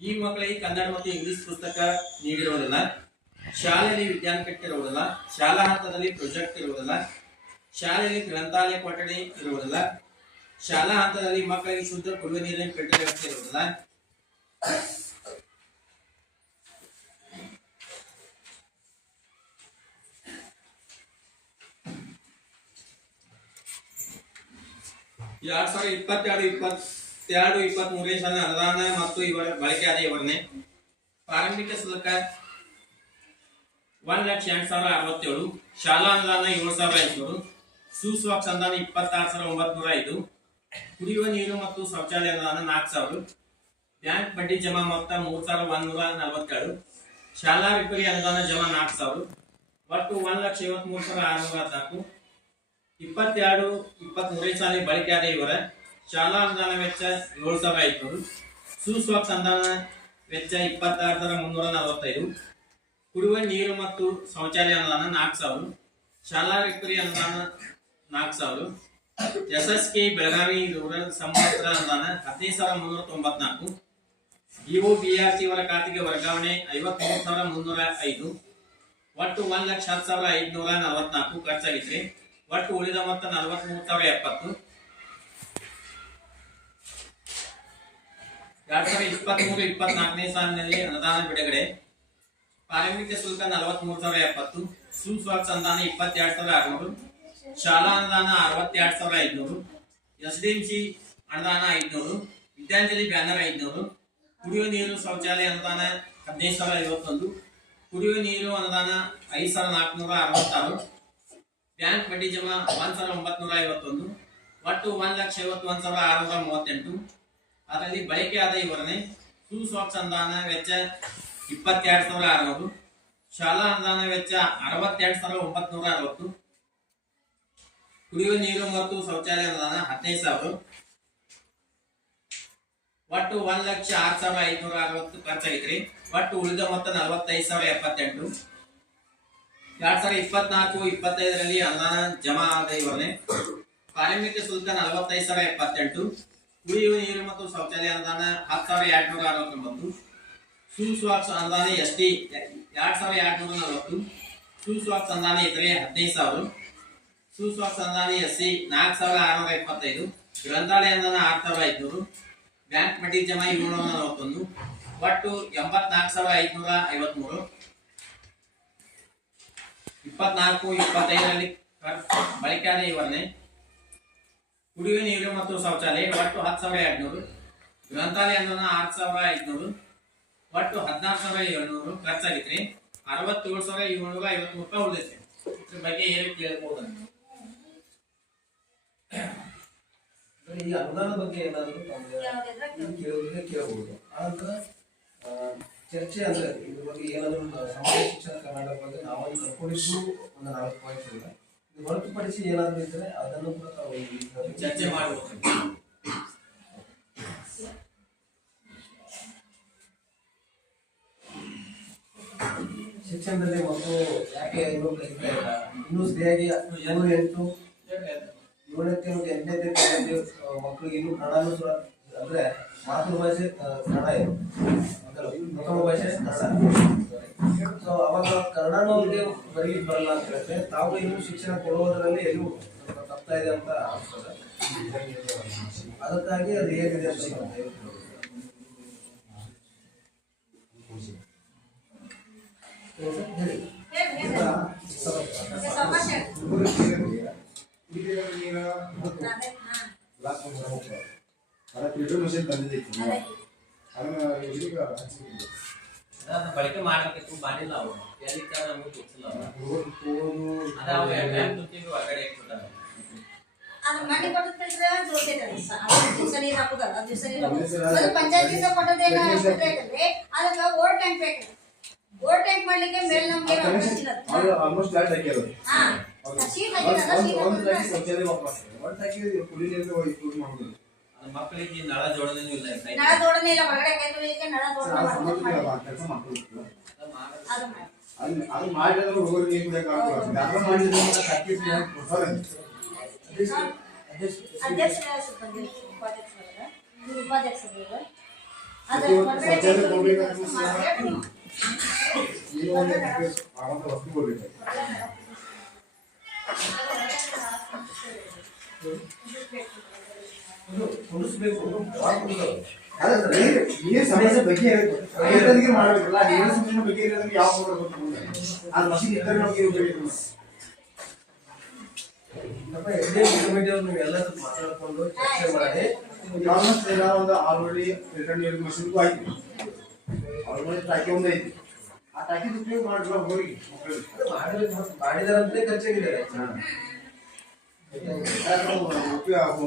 ಈ ಮಕ್ಕಳಿಗೆ ಕನ್ನಡ ಮತ್ತು ಇಂಗ್ಲಿಷ್ ಪುಸ್ತಕ ನೀಡಿರುವುದಿಲ್ಲ. ಶಾಲೆಯಲ್ಲಿ ವಿಜ್ಞಾನ ಕಟ್ಟ ಇರುವುದಿಲ್ಲ. ಶಾಲಾ ಹಂತದಲ್ಲಿ ಪ್ರೊಜೆಕ್ಟ್ ಇರುವುದಿಲ್ಲ. ಶಾಲೆಯಲ್ಲಿ ಗ್ರಂಥಾಲಯ ಕೊಠಡಿ ಇರುವುದಿಲ್ಲ. ಶಾಲಾ ಹಂತದಲ್ಲಿ ಮಕ್ಕಳಿಗೆ ಶುದ್ಧ ಕುಡಿಯುವ ನೀರಿನ ಫಿಲ್ಟರ್ ವ್ಯವಸ್ಥೆ ಇರುವುದಿಲ್ಲ. ಈ 2022-23 ಸಾಲಿನ ಅನುದಾನ ಮತ್ತು ಇವರ ಬಳಕೆಯಾದ ವಿವರಣೆ. ಪ್ರಾರಂಭಿಕ ಶುಲ್ಕ 1,08,067, ಶಾಲಾ ಅನುದಾನ 7,500, ಸುಸ್ವಾಕ್ಸ್ ಅನುದಾನ 26,905, ಕುಡಿಯುವ ನೀರು ಮತ್ತು ಶೌಚಾಲಯ ಅನುದಾನ 4,000, ಬ್ಯಾಂಕ್ ಬಡ್ಡಿ ಜಮಾ ಮೊತ್ತ 3,147, ಶಾಲಾ ರಿಪೇರಿ ಅನುದಾನ ಜಮಾ 4,000, ಒಟ್ಟು 1,53,614. 22-23 ಸಾಲಿಗೆ ಬಳಕೆಯಾದ ಇವರ ಶಾಲಾ ಅನುದಾನ ವೆಚ್ಚ 7,500, ಸುಸ್ವಾಕ್ಸ್ ಅನುದಾನ ವೆಚ್ಚ 26,345, ಕುಡಿಯುವ ನೀರು ಮತ್ತು ಶೌಚಾಲಯ ಅನುದಾನ 4,000, ಶಾಲಾ ರಿಪೇರಿ ಅನುದಾನ 4,000, SSK ಬೆಳಗಾವಿ ರೂರಲ್ ಸಮವಸ್ತ್ರ ಅನುದಾನ 15,394, BOBRC ಅವರ ಖಾತೆಗೆ ವರ್ಗಾವಣೆ 53,305, ಒಟ್ಟು 1,10,544 ಖರ್ಚಾಗಿದ್ರೆ ಒಟ್ಟು ಉಳಿದ ಮೊತ್ತ 43,070. 2023-24ನೇ ಸಾಲಿನಲ್ಲಿ ಅನುದಾನ ಬಿಡುಗಡೆ. ಪ್ರಾರಂಭಿಕ ಶುಲ್ಕ 43,070, ಸುಸ್ವಾಕ್ಸ್ ಅನುದಾನ 22,600, ಶಾಲಾ ಅನುದಾನ 62,500, SDMC ಅನುದಾನ 500, ವಿದ್ಯಾಂಜಲಿ ಬ್ಯಾನರ್ 500, ಕುಡಿಯುವ ನೀರು ಶೌಚಾಲಯ ಅನುದಾನ 15,051, ಕುಡಿಯುವ ನೀರು ಅನುದಾನ 5,466, ಬ್ಯಾಂಕ್ ಬಡ್ಡಿ ಜಮಾ 1,951, ಒಟ್ಟು 1,51,638. ಅದರಲ್ಲಿ ಬಳಕೆಯಾದ ವಿವರಣೆ. ಸುಸ್ವಾಕ್ಸ್ ಅನುದಾನ ವೆಚ್ಚ 22,600, ಶಾಲಾ ಅನುದಾನ ವೆಚ್ಚ 62,960, ಕುಡಿಯುವ ನೀರು ಮತ್ತು ಶೌಚಾಲಯ ಅನುದಾನ 15,000, ಒಟ್ಟು 1,06,560 ಖರ್ಚಾಗಿದ್ರಿ. ಒಟ್ಟು ಉಳಿದ ಮೊತ್ತ 45,078. 2024-25ರಲ್ಲಿ ಅನುದಾನ ಜಮಾ ಆದ ವಿವರಣೆ. ಕಾರ್ಮಿಕ ಶುಲ್ಕ 45,078, ಕುಡಿಯುವ ನೀರು ಮತ್ತು ಶೌಚಾಲಯ ಅನುದಾನ 10,269, ಸುಸ್ವಾಕ್ಸ್ ಅನುದಾನ ಎಸ್ಟಿ 2,240, ಸುಸ್ವಾಕ್ಸ್ ಅನುದಾನ ಇತರೆ 15,000, ಸುಸ್ವಾಕ್ಸ್ ಅನುದಾನ ಎಸ್ಸಿ 4,625, ಗ್ರಂಥಾಲಯ ಅನುದಾನ 6,500, ಬ್ಯಾಂಕ್ ಬಡ್ಡಿ ಜಮಾ 741, ಒಟ್ಟು 84,553. 24-25ರಲ್ಲಿ ಬಳಕೆಯಾದ ವಿವರಣೆ. ಕುಡಿಯುವ ನೀರು ಮತ್ತು ಶೌಚಾಲಯ ಒಟ್ಟು 10,200, ಗ್ರಂಥಾಲಯ ಅನುದಾನ 6,500, ಒಟ್ಟು 16,700 ಖರ್ಚಾಗಿದ್ರೆ 67,753 ರೂಪಾಯಿ ಉಳಿದೈತೆ. ಇದ್ರ ಬಗ್ಗೆ ಏನು ಕೇಳಬಹುದು? ಈ ಅನುದಾನ ಬಗ್ಗೆ ಏನಾದರೂ ಕೇಳಿದ್ರೆ ಕೇಳಬಹುದು. ಆನಂತರ ಚರ್ಚೆ ಅಂದ್ರೆ ಇದ್ರ ಬಗ್ಗೆ ಏನಾದರೂ ಸಮಾಜ ಶಿಕ್ಷಣ ಕರ್ನಾಟಕ ಬಗ್ಗೆ ನಾವಾಗಿ ಕರ್ಕೊಂಡಿದ್ದು ಒಂದು 4 ಪಾಯಿಂಟ್ ಇಲ್ಲ. ಇದು ಹೊರತುಪಡಿಸಿ ಏನಾದರೂ ಇದ್ದರೆ ಅದನ್ನು ಕೂಡ ತಾವು ಚರ್ಚೆ ಮಾಡಬಹುದು. ಶಿಕ್ಷಣದಲ್ಲಿ ಮತ್ತು ಯಾಕೆ ಇನ್ನೂ ಕಲಿತಾ ಇಲ್ಲ, ಇನ್ನೂ ಸರಿಯಾಗಿ 7, 8, 8ನೇ ತರಗತಿ ಮಕ್ಕಳಿಗೆ ಇನ್ನೂ ಕನ್ನಡನೂ ಸಹ ಅಂದ್ರೆ ಮಾತೃಭಾಷೆ ಕನ್ನಡ ಇದೆ, ಪ್ರಥಮ ಭಾಷೆ ಕನ್ನಡ. ಸೊ ಅವಾಗ ಕನ್ನಡನೂ ಅವ್ರಿಗೆ ಬರೀಲಿಕ್ಕೆ ಬರಲ್ಲ ಅಂತ ಹೇಳಿದ್ರೆ ತಾವು ಇನ್ನೂ ಶಿಕ್ಷಣ ಕೊಡುವುದರಲ್ಲಿ ಎಲ್ಲೂ ತಪ್ತಾ ಇದೆ ಅಂತ ಅನಿಸ್ತದೆ. ಅದಕ್ಕಾಗಿ ಅದು ಹೇಗಿದೆ ಅಂತ ಬಳಕೆ ಮಾಡಲಿಕ್ಕೆ ಮಾಡಿಲ್ಲ ಅವರು ಎಲ್ಲಿಕ್ಕ ನಮಗೆ ಗೊತ್ತಿಲ್ಲ. ಅದು ಮಣ್ಣಿ ಕೊಟ್ಟಿದ್ರೆ ಜೋತೈತೆ ದಿವಸ ನೀರು ಹಾಕುದಲ್ಲ, ದಿವಸ ನೀರು ಅದು ಪಂಚಾಯತಿಂದ ಕೊಟ್ಟದೇನ ಯಾಕಂದ್ರೆ ಅದಕ್ಕೆ ಓವರ್ ಟ್ಯಾಂಕ್ ಬೇಕು. ಓವರ್ ಟ್ಯಾಂಕ್ ಮಾಡ್ಲಿಕ್ಕೆ ಮೇಲೆ ನಮ್ಗೆ ಆಲ್ಮೋಸ್ಟ್ ಲ್ಯಾಂಡ್ ಹಾಕಿರೋದು. ಶೀಟ್ ಹಾಕಿದ್ರೆ ಮಕ್ಕಳಿಗೆ ನಳ ಜೋಡಣೆ ಇಲ್ಲ, ನಳ ಜೋಡಣೆ ಇಲ್ಲ, ಹೊರಗಡೆ ಕೈ ತೊಳಿಲಿಕ್ಕೆ ನಳ ಜೋಡಣೆ ಕೆಲಸ ಮಾಡ್ಕೊಳ್ಳಿ. ಅದು ಮಾಡಿ. ಅದು ಮಾಡಿದ್ರೆ ಹುಡುಗರು ನೀರು ಕುಡಿಯಕ್ಕೆ ಆಗ್ತದೆ. ಯಾರು ಮಾಡಿದ್ರೆ ಅಧ್ಯಕ್ಷರು ಉಪಾಧ್ಯಕ್ಷರು ಅದು ಹೊರಗಡೆ ಕೈ ತೊಳಿಲಿಕ್ಕೆ ವಸ್ತು ಕೊಡ್ಬೇಕು. ನೀರು ಸಮಸ್ಯೆ ಬಗ್ಗೆ ರೈತರಿಗೆ ಮಾಡಬೇಕಲ್ಲ, ನೀರು ಸಮಸ್ಯೆ ಬಗ್ಗೆ ಇರೋದಕ್ಕೆ ಯಾವ ಅದು ಮಷೀನ್ ಇದ್ದರೆ ನಮಗೆ ಉಪಯೋಗ. ಮಾತಾಡ್ಕೊಂಡು ಚರ್ಚೆ ಮಾಡಿ ಆಲ್ಮೋಸ್ಟ್ ಒಂದು ಆಲ್ರೆಡಿ ರಿಟರ್ನ್ ನೀರು ಮಷೀನ್ಗೂ ಆಯ್ತು. ಆಲ್ಮೋಸ್ಟ್ ಟಾಕಿ ಒಂದು ಐತಿ. ಆ ಟಾಕಿ ಉಪಯೋಗ ಮಾಡಿಲ್ಲ ಹೋಗಿ ಮಾಡಿದಾರಂತೆ ಖರ್ಚಾಗಿದ್ದಾರೆ.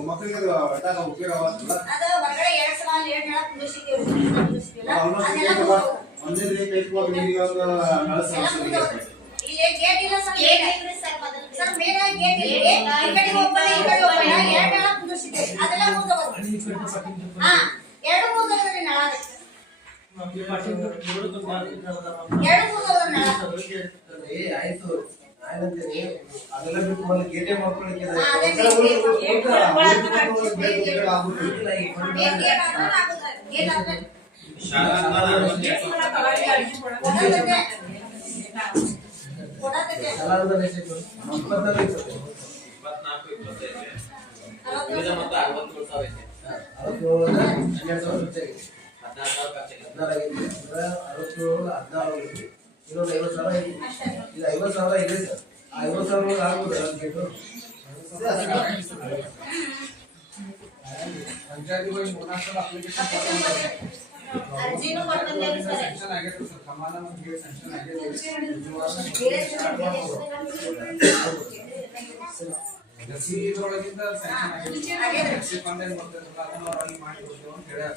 ಮಕ್ಕಳಿಗೆ ಉಪಯೋಗ ಆಗುತ್ತಿಲ್ಲ. ಅದು ಹೊರಗಡೆ 2 ಸಲ 2 ನಳ ಕುಂದಿಸಿದ್ದೀವಿ. ಒಂದೇ ಟೈಪ್ ನೀರಿಗೆ ಒಂದು ನಳ ಸಮಸ್ಯೆ. ಇಲ್ಲಿ ಗೇಟ್ ಇಲ್ಲ ಸರ್, ಸರ್ ಮೇಲೆ ಗೇಟ್ ಇದೆ, ಈ ಕಡೆ ಹೋಗ್ಬೇಡ ಈ ಕಡೆ ಹೋಗ್ಬೇಡ, 2 ನಳ ಕುಂದಿಸಿದ್ದೀವಿ. ಅದೆಲ್ಲ ಮುಗಿದೋಗೋದು. ಹಾ 2 ಮುಗಿದೋಗೋದ್ರಿ ನಳ. 2 ಮುಗಿದೋಗೋದು ನಳ. ಆಯ್ತು ಅದೆಲ್ಲ ಬಿಟ್ಟು ಮೊದಲು ಗೇಟೆ ಮಾಡ್ಕೊಳ್ಳಿಕ್ಕೆ ಶಾಲಾ ಇನ್ನೊಂದು 50,000 ಈಗ 50,000 ಇದೆ ಸರ್. ಆ 50,000 ಆಗ್ಬೋದು ಗೇಟು ಪಂಚಾಯತಿಗಳಿಗೆ 3 ಸಲ ಅಪ್ಲಿಕೇಶನ್ ಅರ್ಜಿನೂ ಕೊಡ್ತಿದ್ದೇವೆ ಸರ್. ಸ್ಯಾಂಕ್ಷನ್ ಆಗೈತೆ ಸರ್. ಕಮಾನ ಮತ್ತು ಗೇಟ್ ಸ್ಯಾಂಕ್ಷನ್ ಆಗೈತೆ. ಸಿ ಇದ್ರೊಳಗಿಂದ ಸ್ಯಾಂಕ್ಷನ್ ಆಗೈತೆ. ಸಿ ಫಂಡ್ ಏನು ಬರ್ತದೆ ಅದನ್ನ ಅವ್ರು ಮಾಡಿ ಕೊಡ್ತೀವಿ ಅಂತ ಹೇಳ್ಯಾರ.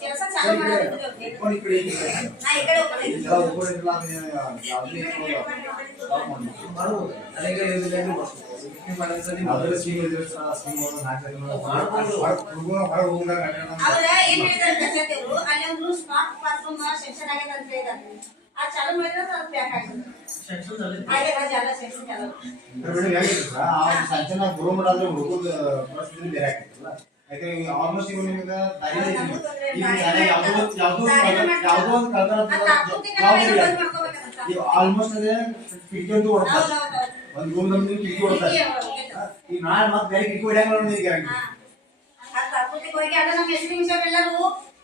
ಕೆಲಸ ಚಾಲು ಮಾಡೋದು ಮಾಡ್ಬೋದು. ನನಗೆ ಅದರ ಸ್ಕೀಮ್ ಇದ್ರೆ ಸ್ಕೀಮ್ ಹೊರಗೆ ಹೋಗಿದಾಗ ಅವ್ರ ಏನ್ ಹೇಳಿದಾರೆ ಪಂಚಾಯತಿಯವರು ಅಲ್ಲಿ ಒಂದು ಸ್ಮಾರ್ಟ್ ಬಾತ್ರೂಮ್ ಸೆಕ್ಷನ್ ಆಗಿದೆ ಅಂತ ಹೇಳಿದಾರೆ ಆ ಚಾಲು ಮಾಡಿದ್ರೆ ಅದು ಪ್ಯಾಕ್ ಆಗ್ತದೆ ಹಾಗೆ ಎಲ್ಲ ಸೆಕ್ಷನ್ ಚಾಲು ಸಂಚನ ಬರೋಮಡ ಆದ್ರೆ ಹುಡುಗದ ಪರಿಸ್ಥಿತಿ ಬೇರೆ ಆಗ್ತಿತ್ತಲ್ಲ ಯಾಕಂದ್ರೆ ಆಲ್ಮೋಸ್ಟ್ ಇವಾಗ ನಿಮಗೆ ಯಾವುದೋ ಒಂದು ಆಲ್ಮೋಸ್ಟ್ ಅದೇ ಕಿಟಕಿ ಅಂತೂ ಹೊಡ್ತಾರೆ ಒಂದು ರೂಮ್ ನಮ್ದು ಕಿಟಕಿ ಹೊಡ್ತಾರೆ ಈಗ ನಾಳೆ ಮತ್ತೆ ಬೇರೆ ಕಿಟಕಿ ಹೊಡ್ಯಾಂಗ ಈಗ ಹೋಗಿ ಅದ ನಮ್ಮ ಎಸ್ ಡಿ ಎಲ್ಲರೂ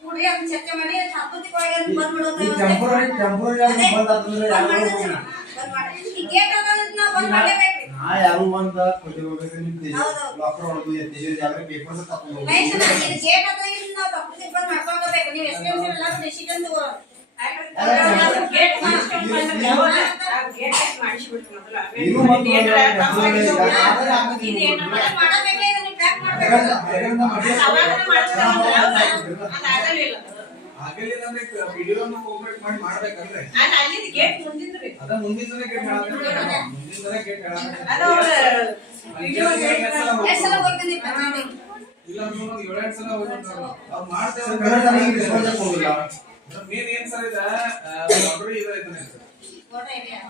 ಕೂಡಿ ಅದನ್ನ ಚರ್ಚೆ ಮಾಡಿ ಸಾಂಸ್ಕೃತಿಕ ಹೋಗಿ ಅದನ್ನ ಬಂದ್ ಮಾಡೋದು ಟೆಂಪರರಿ ಬಂದ್ ಆತಂದ್ರೆ ಈ ಗೇಟ್ ಅದನ್ನ ನಾವು ಬಂದ್ ಮಾಡಲೇಬೇಕು ಯಾರು ಬಂದ ಕೊಟ್ಟಿರ್ಬೇಕು ನಿಮ್ದು ಲಾಕರ್ ಹೊಡೆದು ಯಾವ್ದಾರ ಪೇಪರ್ಸ್ ತಗೊಂಡು ಹೋಗಿ ಗೇಟ್ ಅದ ಇದನ್ನ ನಾವು ಸಾಂಸ್ಕೃತಿಕ ಬಂದ್ ಮಾಡ್ಕೋಬೇಕು ನೀವು ಎಸ್ ಡಿ ಎಲ್ಲರೂ ಡಿಸಿಷನ್ ತಗೋರು ಮೇನ್ ಏನ್ ಸರ್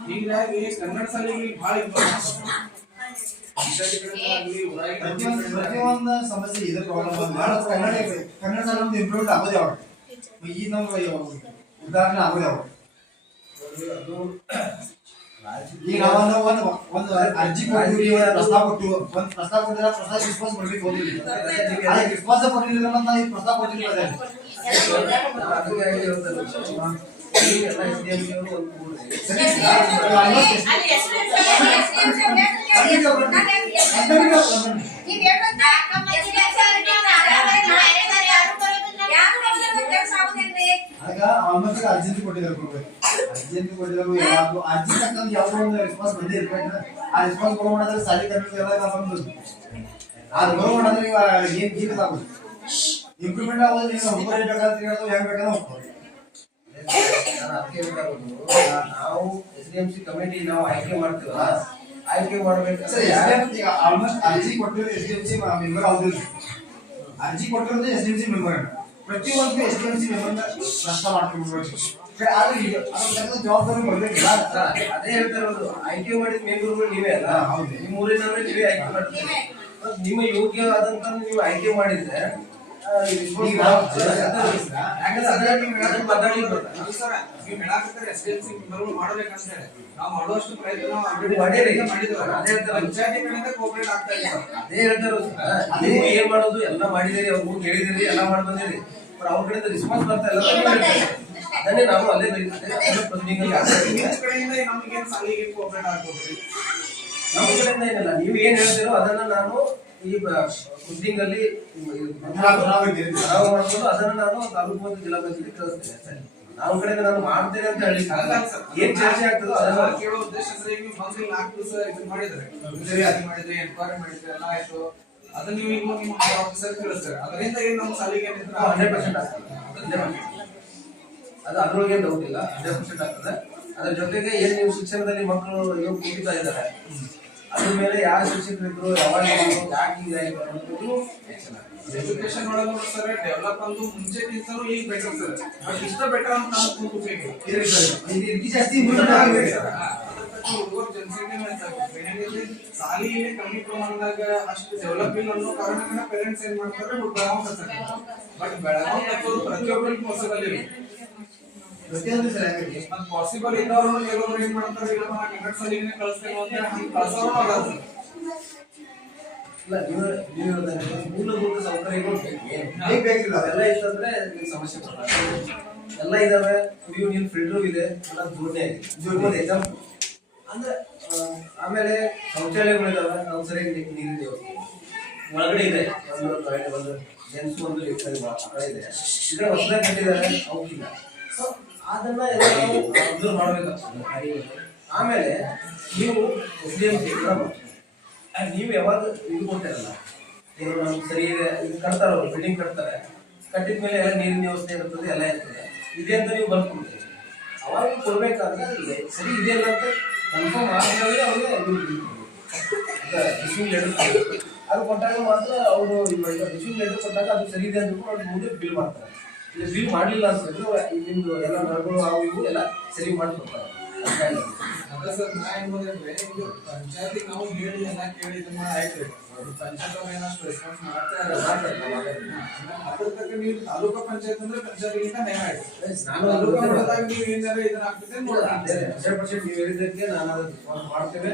ಹೀಗಾಗಿ ಕನ್ನಡ ಶಾಲೆಗೆ ಬಹಳ ಪ್ರತಿಯೊಂದು ಸಮಸ್ಯೆ ಇದೆ ಪ್ರಾಬ್ಲಮ್ ಕನ್ನಡ ಶಾಲೆ ಒಂದು ಇಂಪ್ರೂವ್ಮೆಂಟ್ ಆಗೋದು ಯಾವಾಗ ಈ ನಮ್ಮ ಉದಾಹರಣೆ ಆಗೋದು ಯಾವಾಗ ಈಗ ನಾವು ಒಂದು ಅರ್ಜಿ ಕೊಟ್ಟಿವಿ ಪ್ರಸ್ತಾವ ಕೊಟ್ಟಿವಿ ಒಂದು ಪ್ರಸ್ತಾವ ಕೊಟ್ಟಿದ್ರೆ ಪ್ರಸ್ತಾವ ರಿಸ್ಪಾನ್ಸ್ ಬರ್ಬೇಕು ಹೋಗಿಲ್ಲ ರಿಸ್ಪಾನ್ಸ್ ಕೊಟ್ಟಿಲ್ಲ ಅಂತ ಈ ಪ್ರಸ್ತಾವ ಕೊಟ್ಟಿಲ್ಲ ಆಗ ಆಲ್ಮೋಸ್ಟ್ ಅರ್ಜೆಂಟ್ ಕೊಟ್ಟಿದ್ದಾರೆ ಕೊಡ್ಬೇಕು ಅರ್ಜೆಂಟ್ ಕೊಟ್ಟಿದ್ರು ಯಾವ್ದು ಅರ್ಜಿ ತಕ್ಕಂತ ಯಾವ್ದೋ ಒಂದು ರೆಸ್ಪಾನ್ಸ್ ಬಂದೇ ಇರ್ಬೇಕು ಆ ರೆಸ್ಪಾನ್ಸ್ ಬರೋ ಮಾಡಿದ್ರೆ ಸಾಲಿ ಕನ್ನಡ ಎಲ್ಲ ಬಂದು ಅದು ಬರೋ ಮಾಡಿದ್ರೆ ಏನ್ ಜೀವಿತ ಆಗುತ್ತೆ ಇಂಪ್ರೂವ್ಮೆಂಟ್ ಆಗೋದು ನೀವು ಹುಡುಗರು ಬೇಕಾದ್ರೆ ಹೇಳೋದು ಹೆಂಗ್ ಬೇಕಾದ್ರೆ ಹೋಗ್ಬೋದು ನಾವು SDMC ಕಮಿಟಿ ನಾವು ಆಯ್ಕೆ ಮಾಡ್ತೀವಲ್ಲ ಆಯ್ಕೆ ಮಾಡ್ಬೇಕಾದ್ರೆ ಈಗ ಆಲ್ಮೋಸ್ಟ್ ಅರ್ಜಿ ಕೊಟ್ಟಿರೋ SDMC ಮೆಂಬರ್ ಆಗುದಿಲ್ಲ ಅರ್ಜಿ ಕೊಟ್ಟಿರೋದು SDMC ಮೆಂಬರ್ ಪ್ರತಿಯೊಂದು SDMC ಮೆಂಬರ್ ಪ್ರಶ್ನೆ ಮಾಡ್ಕೊಂಡು ಆದ್ರೆ ಅದ್ರ ಜವಾಬ್ದಾರಿ ಬರ್ಬೇಕಿಲ್ಲ ಅದೇ ಹೇಳ್ತಾ ಇರೋದು ಆಯ್ಕೆ ಮಾಡಿದ ಮೆಂಬರ್ಗಳು ನೀವೇ ಅಲ್ಲ ಹೌದು ನಿಮ್ಮ ಊರಿನವರೇ ನೀವೇ ಆಯ್ಕೆ ಮಾಡ್ತೀವಿ ನಿಮ್ಮ ಯೋಗ್ಯವಾದಂತ ನೀವು ಆಯ್ಕೆ ಮಾಡಿದ್ರೆ ನಾವು ಮಾಡುವಷ್ಟು ಪ್ರಯತ್ನ ಪಂಚಾಯತಿ ಕಡೆಯಿಂದ ಕೋಆಪರೇಟ್ ಆಗ್ತಾ ಇಲ್ಲ ಅದೇ ಹೇಳ್ತಾ ಇರೋದು ನೀವು ಏನ್ ಮಾಡೋದು ಎಲ್ಲ ಮಾಡಿದಿರಿ ಅವ್ರು ಹೇಳಿದಿರಿ ಎಲ್ಲ ಮಾಡಿ ಬಂದಿರಿ ಅವ್ರ ಕಡೆಯಿಂದ ರೆಸ್ಪಾನ್ಸ್ ಬರ್ತಾ ಇಲ್ಲ ಅದನ್ನೇ ನಾವು ಅಲ್ಲೇ ಕಡೆಯಿಂದ ನಮ್ಗೇನ್ ಸಾಲಿಗೆ ಕೋಆಪರೇಟ್ ಆಗ್ಬೋದು ನಮ್ಮ ಕಡೆಯಿಂದ ಏನಿಲ್ಲ ನೀವು ಏನ್ ಹೇಳ್ತೀರೋ ಅದನ್ನ ನಾನು ಈ ಮೀಟಿಂಗ್ ಅಲ್ಲಿ ನಾವು ಮಾಡ್ಬೋದು ಅದನ್ನ ನಾನು ತಾಲೂಕು ಮತ್ತು ಜಿಲ್ಲಾ ಪಂಚಾಯತ್ ಕಳಿಸ್ತೇನೆ ನಾವು ಕಡೆಯಿಂದ ನಾನು ಮಾಡ್ತೇನೆ ಅಂತ ಹೇಳಿ ಏನ್ ಚರ್ಚೆ ಆಗ್ತದೋ ಅದನ್ನ ಕೇಳೋ ಉದ್ದೇಶ ಸರಿ ನೀವು ಬಂದು 4 ದಿವಸ ಇದು ಮಾಡಿದ್ರೆ ಮಾಡಿದ್ರೆ ಎನ್ಕ್ವೈರಿ ಮಾಡಿದ್ರೆ ಎಲ್ಲ ಆಯ್ತು ಅದನ್ನ ನೀವು ಈಗ ನಿಮ್ಮ ಆಫೀಸರ್ ಕಳಿಸ್ತಾರೆ ಅದರಿಂದ ಏನು ನಮ್ಮ ಸಾಲಿಗೆ 100% ಆಗ್ತದೆ ಅದು ಅದ್ರೊಳಗೆ ಡೌಟ್ ಇಲ್ಲ 100% ಆಗ್ತದೆ ಅದ್ರ ಜೊತೆಗೆ ಏನ್ ನೀವು ಶಿಕ್ಷಣದಲ್ಲಿ ಮಕ್ಕಳು ಯೋಗ ಕುಡಿತಾ ಇದ್ದಾರೆ ಅದ್ರ ಮೇಲೆ ಯಾರ ಶಿಕ್ಷಕರು ಇದ್ರು ಯಾವಾಗ ಯಾಕೆ ಹೀಗಾಯ್ತು ಅನ್ನೋದು ಎಜುಕೇಶನ್ ಒಳಗೆ ಸರ್ ಡೆವಲಪ್ ಅಂತೂ ಮುಂಚೆಗಿಂತಲೂ ಈಗ ಬೆಟರ್ ಸರ್ ಬಟ್ ಇಷ್ಟ ಬೆಟರ್ ಅಂತ ನಾನು ಕೂತ್ಬೇಕು ಜಾಸ್ತಿ ಹುಡುಗರು ಜನಸಂಖ್ಯೆ ಸಾಲಿಯಲ್ಲಿ ಕಮ್ಮಿ ಪ್ರಮಾಣದಾಗ ಅಷ್ಟು ಡೆವಲಪ್ ಇಲ್ಲ ಅನ್ನೋ ಕಾರಣದಿಂದ ಪೇರೆಂಟ್ಸ್ ಏನ್ ಮಾಡ್ತಾರೆ ಬೆಳಗಾವ್ ಕಳ್ತಾರೆ ಬಟ್ ಬೆಳಗಾವ್ ಕಟ್ಟೋದು ಪ್ರತಿಯೊಬ್ಬರಿಗೂ ಪಾಸಿಬಲ್ ಇಲ್ಲ ಪಾಸಿಬಲ್ ಇದ್ದವ್ರು ಕೆಲವರು ಏನ್ ಮಾಡ್ತಾರೆ ಇಲ್ಲ ಕನ್ನಡ ಶಾಲೆಗೆ ಕಳಿಸ್ತೇವೆ ಅಂತ ಕಳ್ಸೋರು ಅದಾರ ಇಲ್ಲ ನೀವು ಮೂಲಭೂತ ಸೌಕರ್ಯಗಳು ಬೇಕಿಲ್ಲ ಎಲ್ಲ ಇತ್ತಂದ್ರೆ ಸಮಸ್ಯೆ ಬರ್ತದೆ ಎಲ್ಲ ಇದಾವೆ ಕುಡಿಯೋ ನೀರು ಫಿಲ್ಟರ್ ಇದೆ ಎಲ್ಲ ಜೋಡಣೆ ಆಗಿದೆ ಎಕ್ಸಾಮ್ ಅಂದ್ರೆ ಆಮೇಲೆ ಶೌಚಾಲಯಗಳು ಇದಾವೆ ನಾವು ಸರಿಯಾಗಿ ನೀರಿನ ವ್ಯವಸ್ಥೆ ಒಳಗಡೆ ಇದೆ ಒಂದು ಜೆಂಟ್ಸ್ ಒಂದು ಕಡೆ ಇದೆ ಇದ್ರೆ ಹೊಸದಾಗಿ ಕಟ್ಟಿದ್ದಾರೆ ಅವಕ್ಕಿಲ್ಲ ಸೊ ಅದನ್ನ ಎಲ್ಲ ನಾವು ಅಬ್ಸರ್ವ್ ಮಾಡ್ಬೇಕಾಗ್ತದೆ ಆಮೇಲೆ ನೀವು SDMC ನೀವು ಯಾವಾಗ ಇದು ಕೊಡ್ತಾರಲ್ಲ ಏನು ನಮ್ಗೆ ಸರಿ ಇದೆ ಇದು ಕಟ್ತಾರ ಅವರು ಬಿಲ್ಡಿಂಗ್ ಕಟ್ತಾರೆ ಕಟ್ಟಿದ ಮೇಲೆ ಎಲ್ಲ ನೀರಿನ ವ್ಯವಸ್ಥೆ ಇರ್ತದೆ ಎಲ್ಲ ಇರ್ತದೆ ಇದೆ ಅಂತ ನೀವು ಬರ್ಕೊಡ್ತೀರಿ ಅವಾಗ ಕೊಡ್ಬೇಕಾದ್ರೆ ಸರಿ ಇದೆ ಅಂತ ಕನ್ಫರ್ಮ್ ಆದ್ಮೇಲೆ ಅವ್ರಿಗೆ ರಿಸೀವ್ ಲೆಟರ್ ಅದು ಕೊಟ್ಟಾಗ ಮಾತ್ರ ಅವರು ಇವಾಗ ರಿಸೀವ್ ಲೆಟರ್ ಕೊಟ್ಟಾಗ ಅದು ಸರಿ ಇದೆ ಅಂದ್ಬಿಟ್ಟು ಅವ್ರು ಮುಂದೆ ಬಿಲ್ ಮಾಡ್ತಾರೆ. ಈಗ ಬಿಲ್ ಮಾಡಲಿಲ್ಲ ಅಂತಂದ್ರೆ ನಿಮ್ದು ಎಲ್ಲ ನರಗಳು ಅವು ಇವು ಎಲ್ಲ ಸರಿ ಮಾಡಿ ಕೊಡ್ತಾರೆ. ಅದ ಸರ್ ನಾ ಏನ್ ಮಾಡಿದ್ರೆ ಇದು ಪಂಚಾಯತಿಗೆ ನಾವು ಹೇಳಿ ಎಲ್ಲ ಕೇಳಿ ಇದನ್ನ ಆಯ್ತು ಪಂಚಾಯತ್ ಅವ್ರು ಏನಷ್ಟು ರೆಸ್ಪಾನ್ಸ್ ಮಾಡ್ತಾರೆ ಅದ್ರ ತಕ್ಕ ನೀವು ತಾಲೂಕಾ ಪಂಚಾಯತ್ ಅಂದ್ರೆ ಪಂಚಾಯತಿಗಿಂತ ನೇಮ ಆಯ್ತು. ನಾನು ತಾಲೂಕಾ ಮಟ್ಟದಾಗ ನೀವು ಏನಾದ್ರು ಇದನ್ನ ಆಗ್ತದೆ ನೋಡ್ತಾರೆ 100% ನೀವು ಹೇಳಿದ್ದಕ್ಕೆ ನಾನು ಅದನ್ನ ಮಾಡ್ತೇವೆ.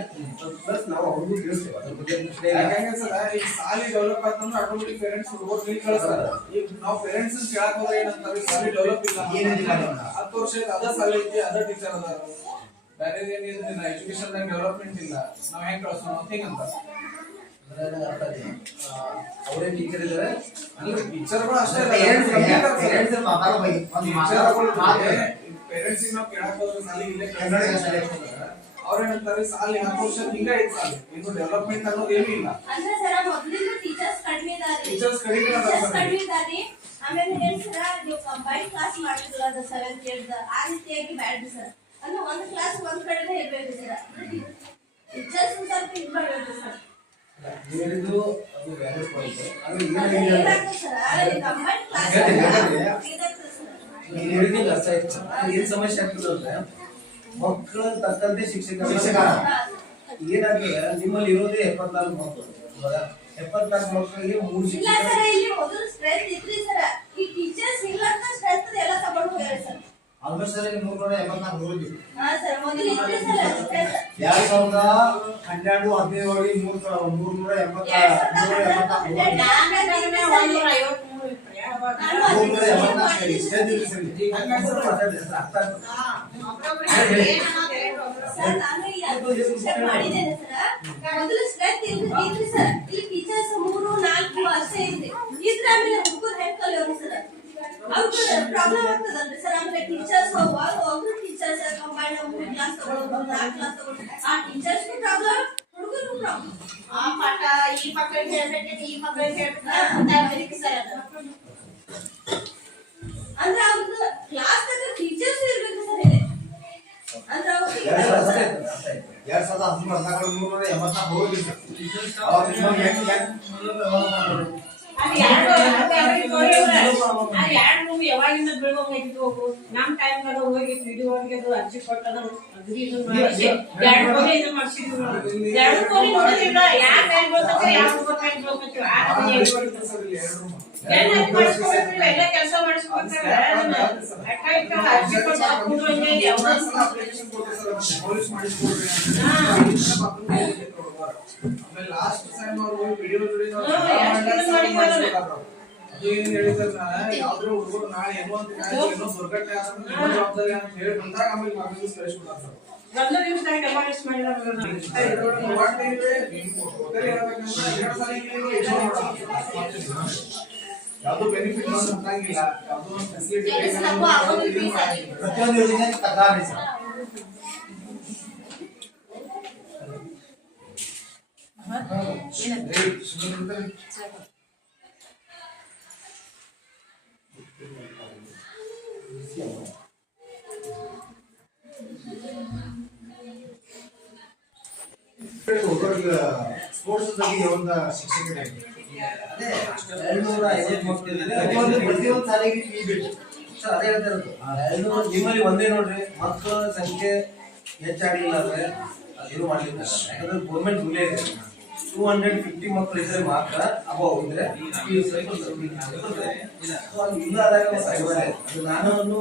ಪ್ಲಸ್ ನಾವು ಅವ್ರಿಗೂ ತಿಳಿಸ್ತೇವೆ ಅದ್ರ ಬಗ್ಗೆ. ಯಾಕಂದ್ರೆ ಸರ್ ಈಗ ಸಾಲಿ ಡೆವಲಪ್ ಆತಂದ್ರೆ ಆಟೋಮೆಟಿಕ್ ಪೇರೆಂಟ್ಸ್ ಹುಡುಗರು ಇಲ್ಲಿ ಕಳಿಸ್ತಾರೆ. ಈಗ ನಾವು ಪೇರೆಂಟ್ಸ್ ಕೇಳಕ್ ಹೋದ್ರೆ ಏನಂತಾರೆ ಸಾಲಿ ಡೆವಲಪ್ ಇಲ್ಲ 10 ವರ್ಷ ಅದ ಸಾಲಿ ಐತಿ ಅದ ಟೀಚರ್ ಅದಾರ ಬೇರೆ ಏನಿಲ್ಲ ಎಜುಕೇಶನ್ ಡೆವಲಪ್ಮೆಂಟ್ ಇಲ್ಲ ನಾವ್ ಹೆಂಗ್ ಕಳ್ಸೋಣ ಹಿಂಗಂತ. ಅವರೇ ಟೀಚರ್ ಇದ್ದಾರೆ ಅಂದ್ರೆ ಟೀಚರ್ಗಳು ಅಷ್ಟೇ ಪೇರೆಂಟ್ಸ್ ನಾವು ಕೇಳಕ್ ಹೋದ್ರೆ ಸಾಲಿ ಇಲ್ಲೇ ಅವ್ರೇನಂತಾರೆ ಸಾಲಿ 10 ವರ್ಷ ಹಿಂಗ ಐತಿ ಸಾಲಿ ಇನ್ನು ಡೆವಲಪ್ಮೆಂಟ್ ಅನ್ನೋದು ಏನೂ ಇಲ್ಲ. ಅಂದ್ರೆ ಸರ ಮೊದಲಿಂದ ಟೀಚರ್ಸ್ ಕಡಿಮೆ ಇದಾರೆ. ಟೀಚರ್ಸ್ ಕಡಿಮೆ ಇದಾರೆ. ಆಮೇಲೆ ಏನ್ ಸರ ನೀವು ಕಂಬೈನ್ ಕ್ಲಾಸ್ ಮಾಡಿದ್ರಲ್ಲ ಅದು 7th 8th ಆ ರೀತಿಯಾಗಿ ಬ್ಯಾಡ್ರಿ ಸರ್. ಅಂದ್ರೆ ಒಂದು ಕ್ಲಾಸ್ ಒಂದ್ ಕಡೆನೇ ಇರ್ಬೇಕು ಸರ್. ಟೀಚರ್ಸ್ ಸ್ವಲ್ಪ ಇದು ಮಾಡ್ಬೇಕು ಸರ್. ನೀವು ಹೇಳಿದ್ದು ಅದು ವ್ಯಾಲ್ಯೂಸ್ ಪಾಯಿಂಟ್. ಅದು ಏನಾಗ್ತದೆ ಸರ್ ಕಂಬೈನ್ ಕ್ಲಾಸ್ ಇದಾಗ್ತದೆ ಸರ್. ನೀನು ಹೇಳಿದ್ದು ಅರ್ಥ ಆಯ್ತು. ಏನ್ ಸಮಸ್ಯೆ ಆಗ್ತದೆ ಅಂದ್ರೆ ಮಕ್ಕಳ ತಕ್ಕಂತೆ ಶಿಕ್ಷಕ ಏನಾಗ್ತದೆ ನಿಮ್ಮಲ್ಲಿ ಇರೋದೇ 74 ಮಕ್ಕಳು. 74 ಮಕ್ಕಳಿಗೆ 3 ಇಲ್ಲ ಶಿಕ್ಷಕರು. ಸರ್ ಇಲ್ಲಿ ಮೊದಲು ಸ್ಟ್ರೆಂತ್ ಇದ್ರಿ ಸರ್. ಈ ಟೀಚರ್ಸ್ ಇಲ್ಲ ಅಂತ ಸ್ಟ್ರೆಂತ್ ಎಲ್ಲ ತಗೊಂಡು ಹೋಗ್ಯಾರ ಸರ್. ಆಲ್ಮೋಸ್ಟ್ ಸರ್ 384 ಹೋಗಿ ಹಾ ಸರ್ ಮೊದಲು ಇದ್ರಿ ಸರ್ ಸ್ಟ್ರೆಂತ್ 2012 12 15 ಒಳಗೆ ಮಾಡಿದ್ದೇನೆ ಸರ್. ಮೊದಲು ಸ್ಟ್ರೆಂತ್ ಇದ್ರಿ ಸರ್. ಇಲ್ಲಿ ಟೀಚರ್ಸ್ 3 4 ಅಷ್ಟೇ ಇದೆ. ಇದ್ರ ಆಮೇಲೆ ಹುಡುಗರು ಹೆಂಗ್ ಕಲಿಯೋರು ಸರ್ ಅವ್ರಿಗೆ ಪ್ರಾಬ್ಲಮ್ ಆಗ್ತದಲ್ರಿ ಸರ್. ಆಮೇಲೆ ಟೀಚರ್ಸ್ ಒಬ್ರು ಟೀಚರ್ಸ್ ಕಂಬೈನ್ 3 ಕ್ಲಾಸ್ ತಗೊಳ್ಳೋದು 4 ಕ್ಲಾಸ್ ತಗೊಳ್ಳೋದು ಆ ಟೀಚರ್ಸ್ ಪ್ರಾಬ್ಲಮ್ ಹುಡುಗರು ಪ್ರಾಬ್ಲಮ್. ಆ ಪಾಠ ಈ ಮಕ್ಕಳಿಗೆ ಹೇಳ್ಬೇಕಂದ್ರೆ ಈ ಮಕ್ಕಳಿಗೆ ಹೇಳ್ಬೇಕು ಸರ್. ಅಂದ್ರೆ ಅವ್ರದ್ದು ಕ್ಲಾಸ್ ತಕ್ಕ ಟೀಚರ್ಸ್ ಇರ್ಬೇಕು ಸರ್. ಇದೆ ಅಂದ್ರೆ ಅವ್ರಿಗೆ 2013 384 ಹೋಗಿ ಯಾವಾಗಿಂದ ಬೀಳ್ಬೇಕಾಗಿತ್ತು. ನಮ್ ಟೈಮ್ ಹೋಗಿ ಪಿಡಿಒ ಅದು ಅರ್ಜಿ ಕೊಟ್ಟದ ಇದು ಮಾಡ್ಸಿದ್ವಿ. 2 ಕೋರಿ ನೋಡಿದ್ರಿಲ್ಲ ಯಾರ ಟೈಮ್ ಬರ್ತದೆ ಯಾವ ಟೈಮ್ ಬರ್ತದೆ ಎಲ್ಲ ಕೆಲಸ ಮಾಡಿಸ್ಕೊಡ್ತಾರೆ. ಅರ್ಜಿ ಲಾಸ್ಟ್ ಟೈಮ್ ಅವರು ವಿಡಿಯೋ ಅದು ಏನ್ ಹೇಳಿದ್ರೆ ಯಾವ್ದು ಹುಡುಗರು ನಾಳೆ ಏನೋ ದುರ್ಘಟನೆ ಜವಾಬ್ದಾರಿ ಅಂತ ಹೇಳಿ ಬಂದಾಗ ಆಮೇಲೆ ಮಾರ್ಗದರ್ಶನ ಕಳಿಸ್ಬಿಡ್ತಾರೆ ಸರ್. 1 ನಿಮಿಷದಾಗ ಡೆಮಾಲಿಷ್ ಮಾಡಿದ್ರೆ ಯಾವ್ದು ಬೆನಿಫಿಟ್ ಅಂತಂಗಿಲ್ಲ ಯಾವ್ದು ಫೆಸಿಲಿಟಿ ಪ್ರತಿಯೊಂದು ಯೋಜನೆ ತಕರಾರಿ ಸರ್. ಸ್ಪೋರ್ಟ್ಸ್ ಬಗ್ಗೆ ಒಂದು ಶಿಕ್ಷಕರೇ ಅದೇ 250 ಮಕ್ಕಳಿದೆ. ಪ್ರತಿಯೊಂದು ಸಾಲಿಗೆ ಫೀ ಬೇಕು ಸರ್ ಅದೇ ಹೇಳ್ತಾ ಇರೋದು. 200 ನಿಮ್ಮಲ್ಲಿ ಒಂದೇ ನೋಡ್ರಿ ಮಕ್ಕಳ ಸಂಖ್ಯೆ ಹೆಚ್ಚಾಗಿಲ್ಲ ಅಂದ್ರೆ ಏನು ಮಾಡ್ಲಿಕ್ಕೆ ಆಗಲ್ಲ. ಯಾಕಂದ್ರೆ ಗೌರ್ಮೆಂಟ್ ರೂಲೇ ಇದೆ 250 ಮಕ್ಕಳು ಇದ್ರೆ ಮಾತ್ರ ಅಬೌವ್ ಇದ್ರೆ ಇಲ್ಲ ಆದಾಗ ಅದು ನಾನು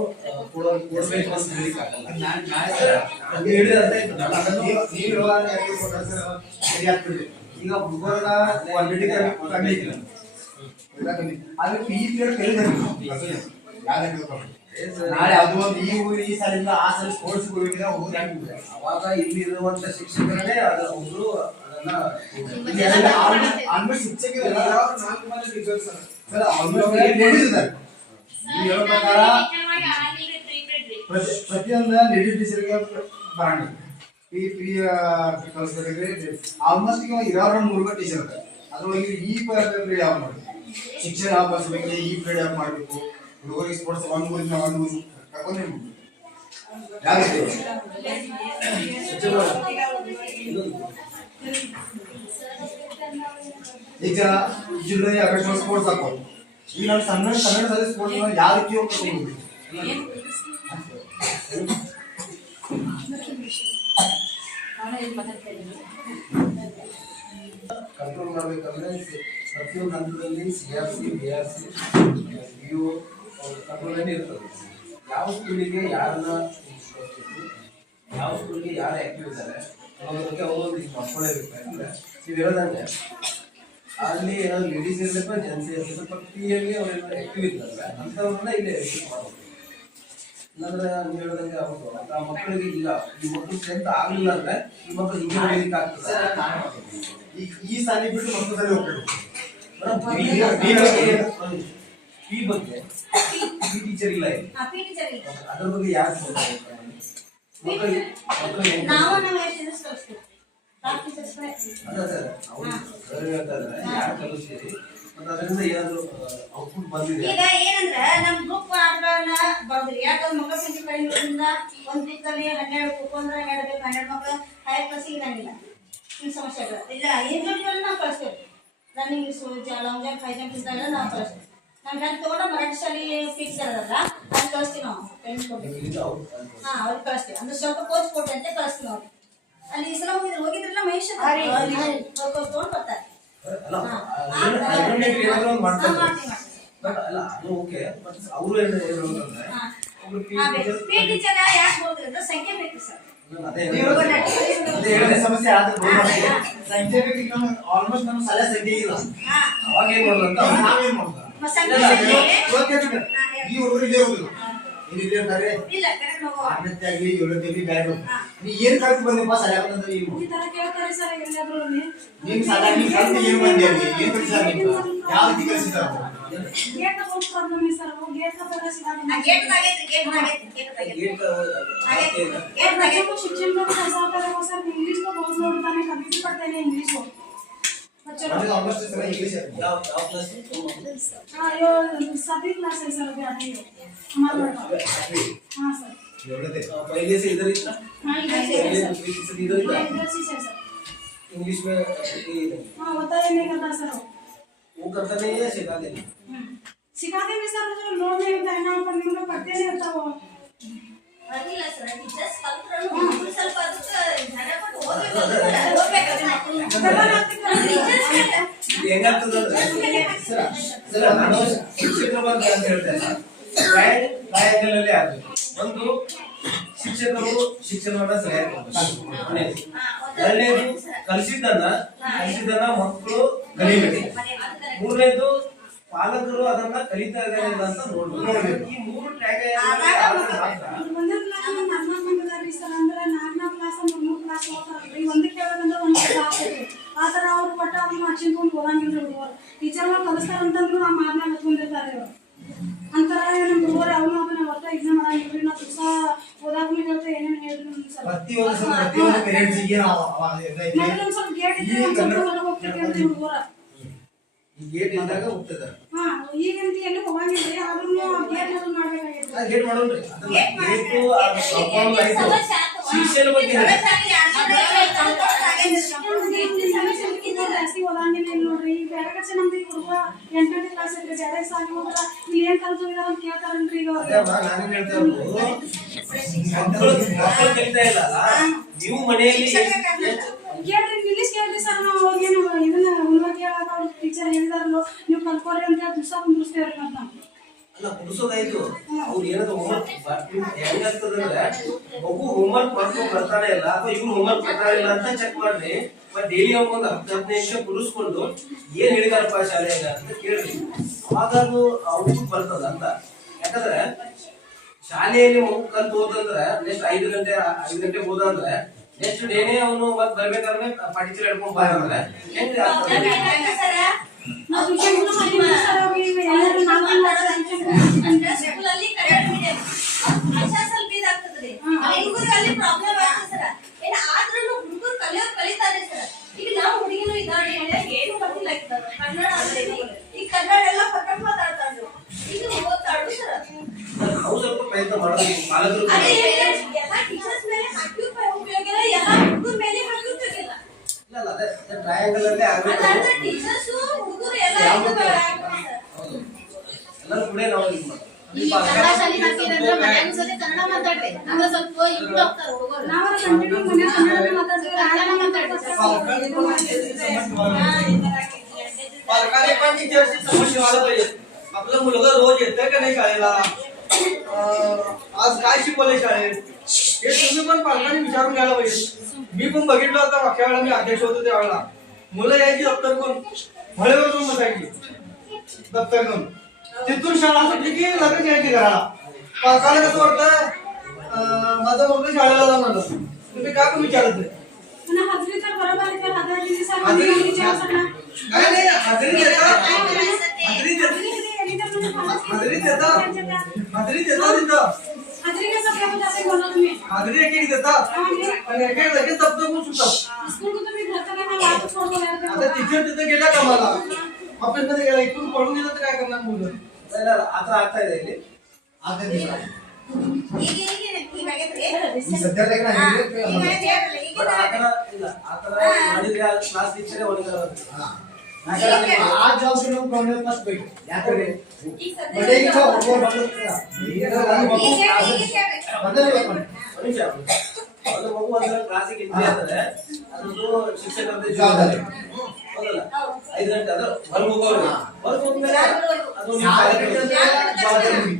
ಕೊಡ್ಬೇಕು ಅಂತ ಹೇಳಿಕ್ ಆಗಲ್ಲ. ಹೇಳಿದ್ರೆ ಅರ್ಥ ಆಯ್ತು. ನಾನು ಅದನ್ನು ಈಗ ಹುಡುಗರನ್ನ ಕ್ವಾಲಿಟಿ ಕಂಡಿಲ್ಲ ಅದು ಫೀ ನಾಳೆ ಅದು ಒಂದು ಈ ಊರು ಈ ಸಾಲಿಂದ ಆ ಸಾಲ ಸ್ಪೋರ್ಟ್ಸ್ ಹೋಗಿದ್ರೆ ಹುಡುಗರು ಹೆಂಗಿದ್ರೆ ಅವಾಗ ಇಲ್ಲಿ ಇರುವಂತ ಶಿಕ್ಷಕರೇ ಒಬ್ರು ಅದನ್ನ ಆಲ್ಮೋಸ್ಟ್ ಶಿಕ್ಷಕರು ನಾಲ್ಕು ಮಂದಿ ಟೀಚರ್ಸ್ ಸರ್ ಆಲ್ಮೋಸ್ಟ್ ಲೇಡೀಸ್ ನೀವು ಹೇಳೋ ಪ್ರಕಾರ ಪ್ರತಿಯೊಂದು ಲೇಡೀಸ್ ಟೀಚರ್ಗೆ ಬರೋಣ ಫೀ ಕಳಿಸ್ಬೇಕಾದ್ರೆ ಆಲ್ಮೋಸ್ಟ್ ಈಗ 23 ಟೀಚರ್ ಇದ್ದಾರೆ. ಅದ್ರೊಳಗೆ ಈ ಪೀರಿಯಡ್ ಯಾವ ಮಾಡಬೇಕು ಶಿಕ್ಷಣ ಯಾವ ಕಲಿಸ್ಬೇಕು ಈ ಪೀರಿಯಡ್ ಯಾವ ಮಾಡಬೇಕು ಹುಡುಗರಿಗೆ ಸ್ಪೋರ್ಟ್ಸ್ 1 ಊರಿಂದ 1 ಊರು ಕರ್ಕೊಂಡು ಯಾಕೆ ಈಗ ಜಿಲ್ಲೆ ಆಗಸ್ಟ್ ಸ್ಪೋರ್ಟ್ಸ್ ಹಾಕೋ ಈಗ ನಾನು ಕನ್ನಡದಲ್ಲಿ ಸ್ಪೋರ್ಟ್ಸ್ ಯಾವ ರೀತಿ ಹೋಗ್ಬೇಕು ಕಂಟ್ರೋಲ್ ಮಾಡ್ಬೇಕಂದ್ರೆ ಪ್ರತಿಯೊಂದು ಹಂತದಲ್ಲಿ CRC BRC PO ಕಂಟ್ರೋಲ್ ಇರ್ತದೆ. ಯಾವ ಸ್ಕೂಲಿಗೆ ಯಾರನ್ನ ಯಾವ ಸ್ಕೂಲಿಗೆ ಯಾರು ಆಕ್ಟಿವ್ ಇದ್ದಾರೆ ಅನ್ನೋದ್ರ ಬಗ್ಗೆ ಅವರು ಮಾಡ್ಕೊಳ್ಳೇಬೇಕು. ಯಾಕಂದ್ರೆ ನೀವು ಹೇಳೋದಂಗೆ ಅಲ್ಲಿ ಏನಾದ್ರು ಲೇಡೀಸ್ ಇರಬೇಕು ಜೆಂಟ್ಸ್ ಇರಬೇಕು ಬಟ್ PA ಅವ್ರೇನಾದ್ರು ಆಕ್ಟಿವ್ ಇದ್ದಾರಲ್ಲ ಅಂಥವ್ರನ್ನ ಇಲ್ಲಿ ಎಕ್ಸಿಟ್ ಮಾಡಬೇಕು. ಇಲ್ಲಾಂದ್ರೆ ನೀವು ಹೇಳ್ದಂಗೆ ಹೌದು ಆ ಮಕ್ಕಳಿಗೆ ಈಗ ಈ ಮಕ್ಕಳು ಸ್ಟ್ರೆಂತ್ ಆಗಲಿಲ್ಲ ಅಂದ್ರೆ ಈ ಮಕ್ಕಳು ಹಿಂಗೆ ಬೆಳೀಲಿಕ್ಕೆ ಆಗ್ತದೆ. ಈ ಸಾಲಿ ಬಿಟ್ಟು ಮಕ್ಕಳು ಸಾಲಿ ಹೋಗ್ಬೇಕು. ಈ ಬಗ್ಗೆ ಟೀಚರ್ ಇಲ್ಲ ಇಲ್ಲಿ ಅದ್ರ ಬಗ್ಗೆ ಯಾರು ಮಕ್ಕಳಿಗೆ ಅದ ಸರ್ ಅವ್ರು ಹೇಳ್ತಾ ಇದ್ದಾರೆ ಯಾರು ಕಲಿಸ್ತೀರಿ ಮತ್ತೆ ಅದರಿಂದ ಏನಾದ್ರು ಔಟ್ಪುಟ್ ಬಂದಿದೆ. ಈಗ ಏನಂದ್ರ ನಮ್ ಗ್ರೂಪ್ ಆಟಗಳನ್ನ ಬಂದ್ರಿ ಯಾಕಂದ್ರೆ ಮಕ್ಕಳ ಸಂಖ್ಯೆ ಕಡಿಮೆ ಇರೋದ್ರಿಂದ ಒಂದ್ ಗ್ರೂಪ್ದಲ್ಲಿ 12 ಖೋಖೋ ಅಂದ್ರೆ 12 ಬೇಕು 12 ಮಕ್ಕಳು ಹೈಯರ್ ಕ್ಲಾಸಿಗೆ ಇರಂಗಿಲ್ಲ. ಈ ಸಮಸ್ಯೆಗಳು ಇಲ್ಲ ಇಂಡಿವಿಜುವಲ್ ನಾವು ಕಳಿಸ್ತೇವೆ. Running long jump high jump ಇಂತೆಲ್ಲ ನಾವು ಕಳಿಸ್ತೇವೆ. ನಮ್ಮ ಫ್ರೆಂಡ್ ತಗೊಂಡ ಮರಾಠಿ ಶಾಲೆ ಫೀಸ್ ಇರೋದಲ್ಲ ಅಲ್ಲಿ ಕಳಿಸ್ತೀವಿ ನಾವು ಅವ್ರಿಗೆ ಕಳಿಸ್ತೀವಿ ಅಂದ್ರೆ ಸ್ವಲ್ಪ ಕೋಚ್ ಕೊಟ್ಟೆ ಅಂತ ಕಳಿಸ್ತೀವಿ ಅವ್ರಿಗೆ. ಅಲ್ಲಿ ಈ ಸಲ ಹೋಗಿದ್ರಲ್ಲ ಮಹೇಶ್ ತಗೊಂಡ್ ಬರ್ತಾರೆ. ಬಟ್ ಅಲ್ಲ ಅದು ಓಕೆ ಬಟ್ ಅವರು ಟೀಚರ್ ಯಾಕೆ ಹೋಗಿದ್ರೆ ಸಂಖ್ಯೆ ಬೇಕು ಸರ್. ಸಮಸ್ಯೆ ಆದ್ರೆ ಸಂಖ್ಯೆ ಬೇಕು. ಆಲ್ಮೋಸ್ಟ್ ನಮ್ಮ ಸಲ ಸಂಖ್ಯೆ ಇಲ್ಲ. ಅವಾಗ ಏನ್ ಮಾಡೋದಂತ ನಾವೇನ್ ಮಾಡೋದು ಈ ಹುಡುಗರು ಇಲ್ಲೇ ಹೋಗುದು ಇಲ್ಲಿ ಇರ್ತಾರೆ ಆಗಲಿ 7 ಬ್ಯಾಗ್ ನೀ ಏನ್ ಕಲ್ತು ಬಂದಪ್ಪ ಸರಿಯಾಗಂದ್ರೆ ನೀನ್ ಸಾಲ ನೀನ್ ಕಲ್ತು ಏನ್ ಬಂದಿ ಏನ್ ಕಲಿಸಾರ ಯಾವ ರೀತಿ ಕಲಿಸಿದಾರ इंग्लिश को बहुत नोट करने कभी भी पढ़ते हैं इंग्लिश को मतलब ऑलमोस्ट सर इंग्लिश है ಯಾವ ಕ್ಲಾಸ್ हां यो सभी क्लास है सर अभी आते हैं हमारा लड़का हां सर एवढे पहले से इधर ही था हां इधर से है सर इधर ही था इधर से है सर इंग्लिश में हां होता है नहीं करता सर वो करता नहीं है सिखाते नहीं सिखाते भी सर जो लोड नहीं होता है ना पर हम लोग पढ़ते नहीं होता वो ಅದಿಲ್ಲ ಸರ್ ಟೀಚರ್ಸ್ ಕಲ್ತ್ರು ಸ್ವಲ್ಪ ಅದಕ್ಕೆ ಜ್ಞಾನ ಕೊಟ್ಟು ಓದಬೇಕು ಹೆಂಗಾಗ್ತದಂದ್ರೆ ಸರ್ ನಾನು ಶಿಕ್ಷಕರ ಬಗ್ಗೆ ಅಂತ ಹೇಳ್ತೇನೆ ಟ್ರಯಾಂಗಲ್ ಅಲ್ಲಿ ಆಗ್ಬೇಕು. ಒಂದು ಶಿಕ್ಷಕರು ಶಿಕ್ಷಣವನ್ನ ಸರಿಯಾಗಿ ಕೊಡ್ಬೇಕು. ಎರಡನೇದು ಕಲಿಸಿದ್ದನ್ನ ಮಕ್ಕಳು ಕಲಿಬೇಕು. ಮೂರನೇದು ಪಾಲಕರು ಅದನ್ನ ಕಲಿತಾ ಇದ್ದಾರೆ ಅಂತ ನೋಡ್ಬೇಕು. ಈ ಮೂರು ಆತರ ಅವ್ರು ಕೊಟ್ಟ ಅವ್ರನ್ನ ಹಚ್ಚಿಕೊಂಡು ಹೋಗಂಗಿಲ್ಲ ಹುಡುಗರು ಟೀಚರ್ ಕಲಿಸ್ತಾರಂತಂದ್ರು ಆ ಮಾರ್ನ ಹತ್ಕೊಂಡಿರ್ತಾರೆ ಇವರು ಅಂತರ ನಮ್ ಹುಡುಗರು ಅವ್ನು ಅದನ್ನ ಒಟ್ಟ ಎಕ್ಸಾಮ್ ಮಾಡಂಗಿಲ್ರಿ ನಾವು ದಿವಸ ಓದಾಗ್ಲಿ ಹೇಳ್ತಾ ಏನೇನು ಹೇಳಿದ್ರು ಪ್ರತಿಯೊಂದು ಪೇರೆಂಟ್ಸ್ ಗೆ ಒಂದ್ ಸ್ವಲ್ಪ ಗೇಟ್ ಇದ್ರೆ ಒಂದ್ ಸ್ವಲ್ಪ ಹೊರಗೆ ಹೋಗ್ತಿರ್ತೀವಿ ಅಂತ ಹುಡುಗರ ಈ ಗೇಟ್ ಇದ್ದಾಗ ಹೋಗ್ತದೆ. ಹಾ ಈಗಂತ ಎಲ್ಲಿ ಹೋಗಂಗಿಲ್ರಿ ಆದ್ರೂ ಗೇಟ್ ಅದು ಮಾಡ್ಬೇಕಾಗಿತ್ತು ಗೇಟ್ ಮಾಡೋಣ್ರಿ ಶಿಕ್ಷಣ ಬಗ್ಗೆ ಜಾಸ್ತಿ ಓದಂಗಿಲ್ಲ ನೋಡ್ರಿ ಈಗ ಬೇರೆ ಕಡೆ ನಮ್ದು ಈಗ ಹುಡುಗ 8ನೇ ಕ್ಲಾಸ್ ಇದ್ರೆ ಬೇರೆ ಸಾಲಿ ಹೋದ್ರ ಇಲ್ಲಿ ಏನ್ ಕಲ್ತಿದಾರ ಅಂತ ಕೇಳ್ತಾರನ್ರಿ ಈಗ ನಾನು ಹೇಳ್ತಾ ಇರೋದು ಮಕ್ಕಳು ಕಲಿತಾ ಇಲ್ಲ ನೀವು ಮನೆಯಲ್ಲಿ ಕೇಳ್ರಿ ಇಂಗ್ಲಿಷ್ ಕೇಳ್ರಿ ಸರ್ ನಾವು ಏನು ಇದನ್ನ ಹೋಮ್ವರ್ಕ್ ಹೇಳಾಕ ಅವ್ರ ಟೀಚರ್ ಹೇಳಿದಾರಲ್ಲ ನೀವು ಕಲ್ತ್ಕೊಳ್ರಿ ಅಂತ ಪುಸ್ತಕ ಕುಂದಿಸ್ತೇವ್ರಿ ಅಂತ ಅಲ್ಲ ಕುಡಿಸೋದಾಯ್ತು ಅವ್ರು ಏನಾದ್ರು ಹೋಮ್ವರ್ಕ್ ಹೆಂಗಾಗ್ತದಂದ್ರೆ ಮಗು ಹೋಮ್ವರ್ಕ್ ಮಾಡ್ಕೊಂಡು ಬರ್ತಾನೆ ಇಲ್ಲ ಅಥವಾ ಇವ್ರು ಹೋಮ್ವರ್ಕ್ ಬರ್ತಾ ಇಲ್ಲ ಅಂತ ಚೆಕ್ ಮಾಡ್ರಿ ಮತ್ತೆ ಡೈಲಿ ಅವ್ರು ಒಂದು 10 ನಿಮಿಷ ಕುಡಿಸ್ಕೊಂಡು ಏನ್ ಹೇಳಿದಾರಪ್ಪ ಶಾಲೆಯಾಗ ಅಂತ ಕೇಳ್ರಿ. ಅವಾಗ ಅದು ಔಟ್ಪುಟ್ ಬರ್ತದ ಅಂತ. ಯಾಕಂದ್ರೆ ಶಾಲೆಯಲ್ಲಿ ಮಗು ಕಲ್ತು ಹೋದಂದ್ರೆ ನೆಕ್ಸ್ಟ್ 5 ಗಂಟೆ ಹೋದಂದ್ರೆ ನೆಕ್ಸ್ಟ್ ಡೇನೆ ಅವನು ಮತ್ ಬರ್ಬೇಕಾದ್ರೆ ಪಾಟಿಚಲ್ ಹಿಡ್ಕೊಂಡ್ ಬಂದ್ರೆ ಹೆಂಗ್ ನಾವು ಸ್ಕೂಲಲ್ಲಿ ಕರೆಕ್ಟ್ ಮೀಡಿಯಂ ಭಾಷಾ ಸ್ವಲ್ಪ ಇದಾಗ್ತದೆ ಹುಡುಗರಲ್ಲಿ ಪ್ರಾಬ್ಲಮ್ ಆಗ್ತದೆ ಸರ್. ಏನ್ ಆದ್ರೂ ಹುಡುಗರು ಕಲಿತಾರೆ ಸರ್. ಈಗ ನಾವು ಹುಡುಗಿನೂ ಇದ್ದಾಳೆ ಏನು ಗೊತ್ತಿಲ್ಲ ಕನ್ನಡ ಈಗ ಕನ್ನಡ ಎಲ್ಲ ಪರ್ಫೆಕ್ಟ್ ಮಾತಾಡ್ತಾಳು ಈಗ ಓದ್ತಾಳು ಸರ್. ನಾವು ಸ್ವಲ್ಪ ಪ್ರಯತ್ನ ಮಾಡೋದು ಪಾಲಕರು ಎಲ್ಲ ಟೀಚರ್ಸ್ ಮೇಲೆ ಹಾಕಿ ಉಪಯೋಗ ಇಲ್ಲ ಎಲ್ಲ ಹುಡುಗರ ಮೇಲೆ ಹಾಕಿ ಉಪಯೋಗ ಇಲ್ಲ. ಅದೇ ಹೌದು ಎಲ್ಲರೂ ಕೂಡ ನಾವು ಇದು ಮಾಡ್ತೀವಿ. ಇಲ್ಲಿ ಕನ್ನಡ ಶಾಲೆ ಹಾಕಿದ್ರೆ ಮನ್ಯಾಗೂ ಸರಿ ಕನ್ನಡ ಮಾತಾಡ್ರಿ ಅಂದ್ರೆ ಸ್ವಲ್ಪ ಇಂಪ್ರೂವ್ ಆಗ್ತಾರೆ ಹುಡುಗರು. ನಾವು ಕಂಟಿನ್ಯೂ ಮನ್ಯಾಗ ಕನ್ನಡನೇ ಮಾತಾಡ್ತೀವಿ, ಕನ್ನಡನೇ ಮಾತಾಡ್ತೀವಿ. पालकांनी पण टीचरची समस्या व्हायला पाहिजे. आपला मुलगा रोज येतोय का नाही शाळेला, आज काय शिकवलंय शाळेत, हे तुम्ही पण पालकांनी विचारून घ्यायला पाहिजे. मी पण बघितलं होतं मागच्या वेळेला मी अध्यक्ष होतो त्यावेळेला मुलं यायची दप्तर घेऊन फळेवर जाऊन बसायची दप्तर घेऊन, तिथून शाळा सुटली की लगेच यायची घराला. पालकाला कसं वाटतं माझं मुलगा शाळेला जाणार, तुम्ही काय पण विचारत नाही. पुन्हा हजरी तर बरोबर आहे, तर हजरी दिवसाला हजेरी- मुलीची आवश्यकता नाही. काय नाही हजेरी देतात, हजेरी देतात, हजेरी देतात, हजेरी देतात तिथं. हजरी कसं आपल्याला जाते बोलला तुम्ही हाजरी एक एक देतात आणि एक एक लगेच दप्तर पण सुटतात. स्कूल को तुम्ही घरचा काय वाहतूक सोडून आता टीचर तिथे गेल्या कामाला, ऑफिस मध्ये गेला, इथून पळून गेलं तर काय करणार मुलं. ಆತರ ಆಗ್ತಾ ಇದೆ ಇಲ್ಲಿ. ಆಗ್ತೈತಿ ಸರ್. ಈಗ ಆಗೈತ್ರಿ ಈ ಸದ್ಯದ ಈಗ ಹೇಳ್ರಲ್ಲ, ಈಗ ಬಟ್ ಆತರ ಇಲ್ಲ, ಆತರ ಮಾಡಿದ್ರೆ ಕ್ಲಾಸ್ ಟೀಚರೇ ಹೊರಗಡೆ ಬರ್ತಾರೆ. ಆ ಜಾಬ್ಗೆ ನಾವು ಗಮನ ಫಸ್ಟ್ ಬೇಕು. ಯಾಕಂದ್ರೆ ಬಡೇ ಈಗ ಒಬ್ಬರು ಬಂದಿರ್ತಾರೆ. ಈಗ ಬಂದರೆ ಬೇಕು. ನಿಮಿಷ ಅದು ಮಗು ಒಂದ್ ಕ್ಲಾಸಿಗೆ ಇದ್ರೆ ಅಂದ್ರೆ ಅದ್ರದ್ದು ಶಿಕ್ಷಕರದ್ದು ಜವಾಬ್ದಾರಿ. ಹೌದಲ್ಲ, 5 ಗಂಟೆ ಅದು ಹೊರಗೆ ಹೋಗೋರು ಹೊರಗೆ ಹೋದ್ಮೇಲೆ ಅದು ನೀವು ಜವಾಬ್ದಾರಿ.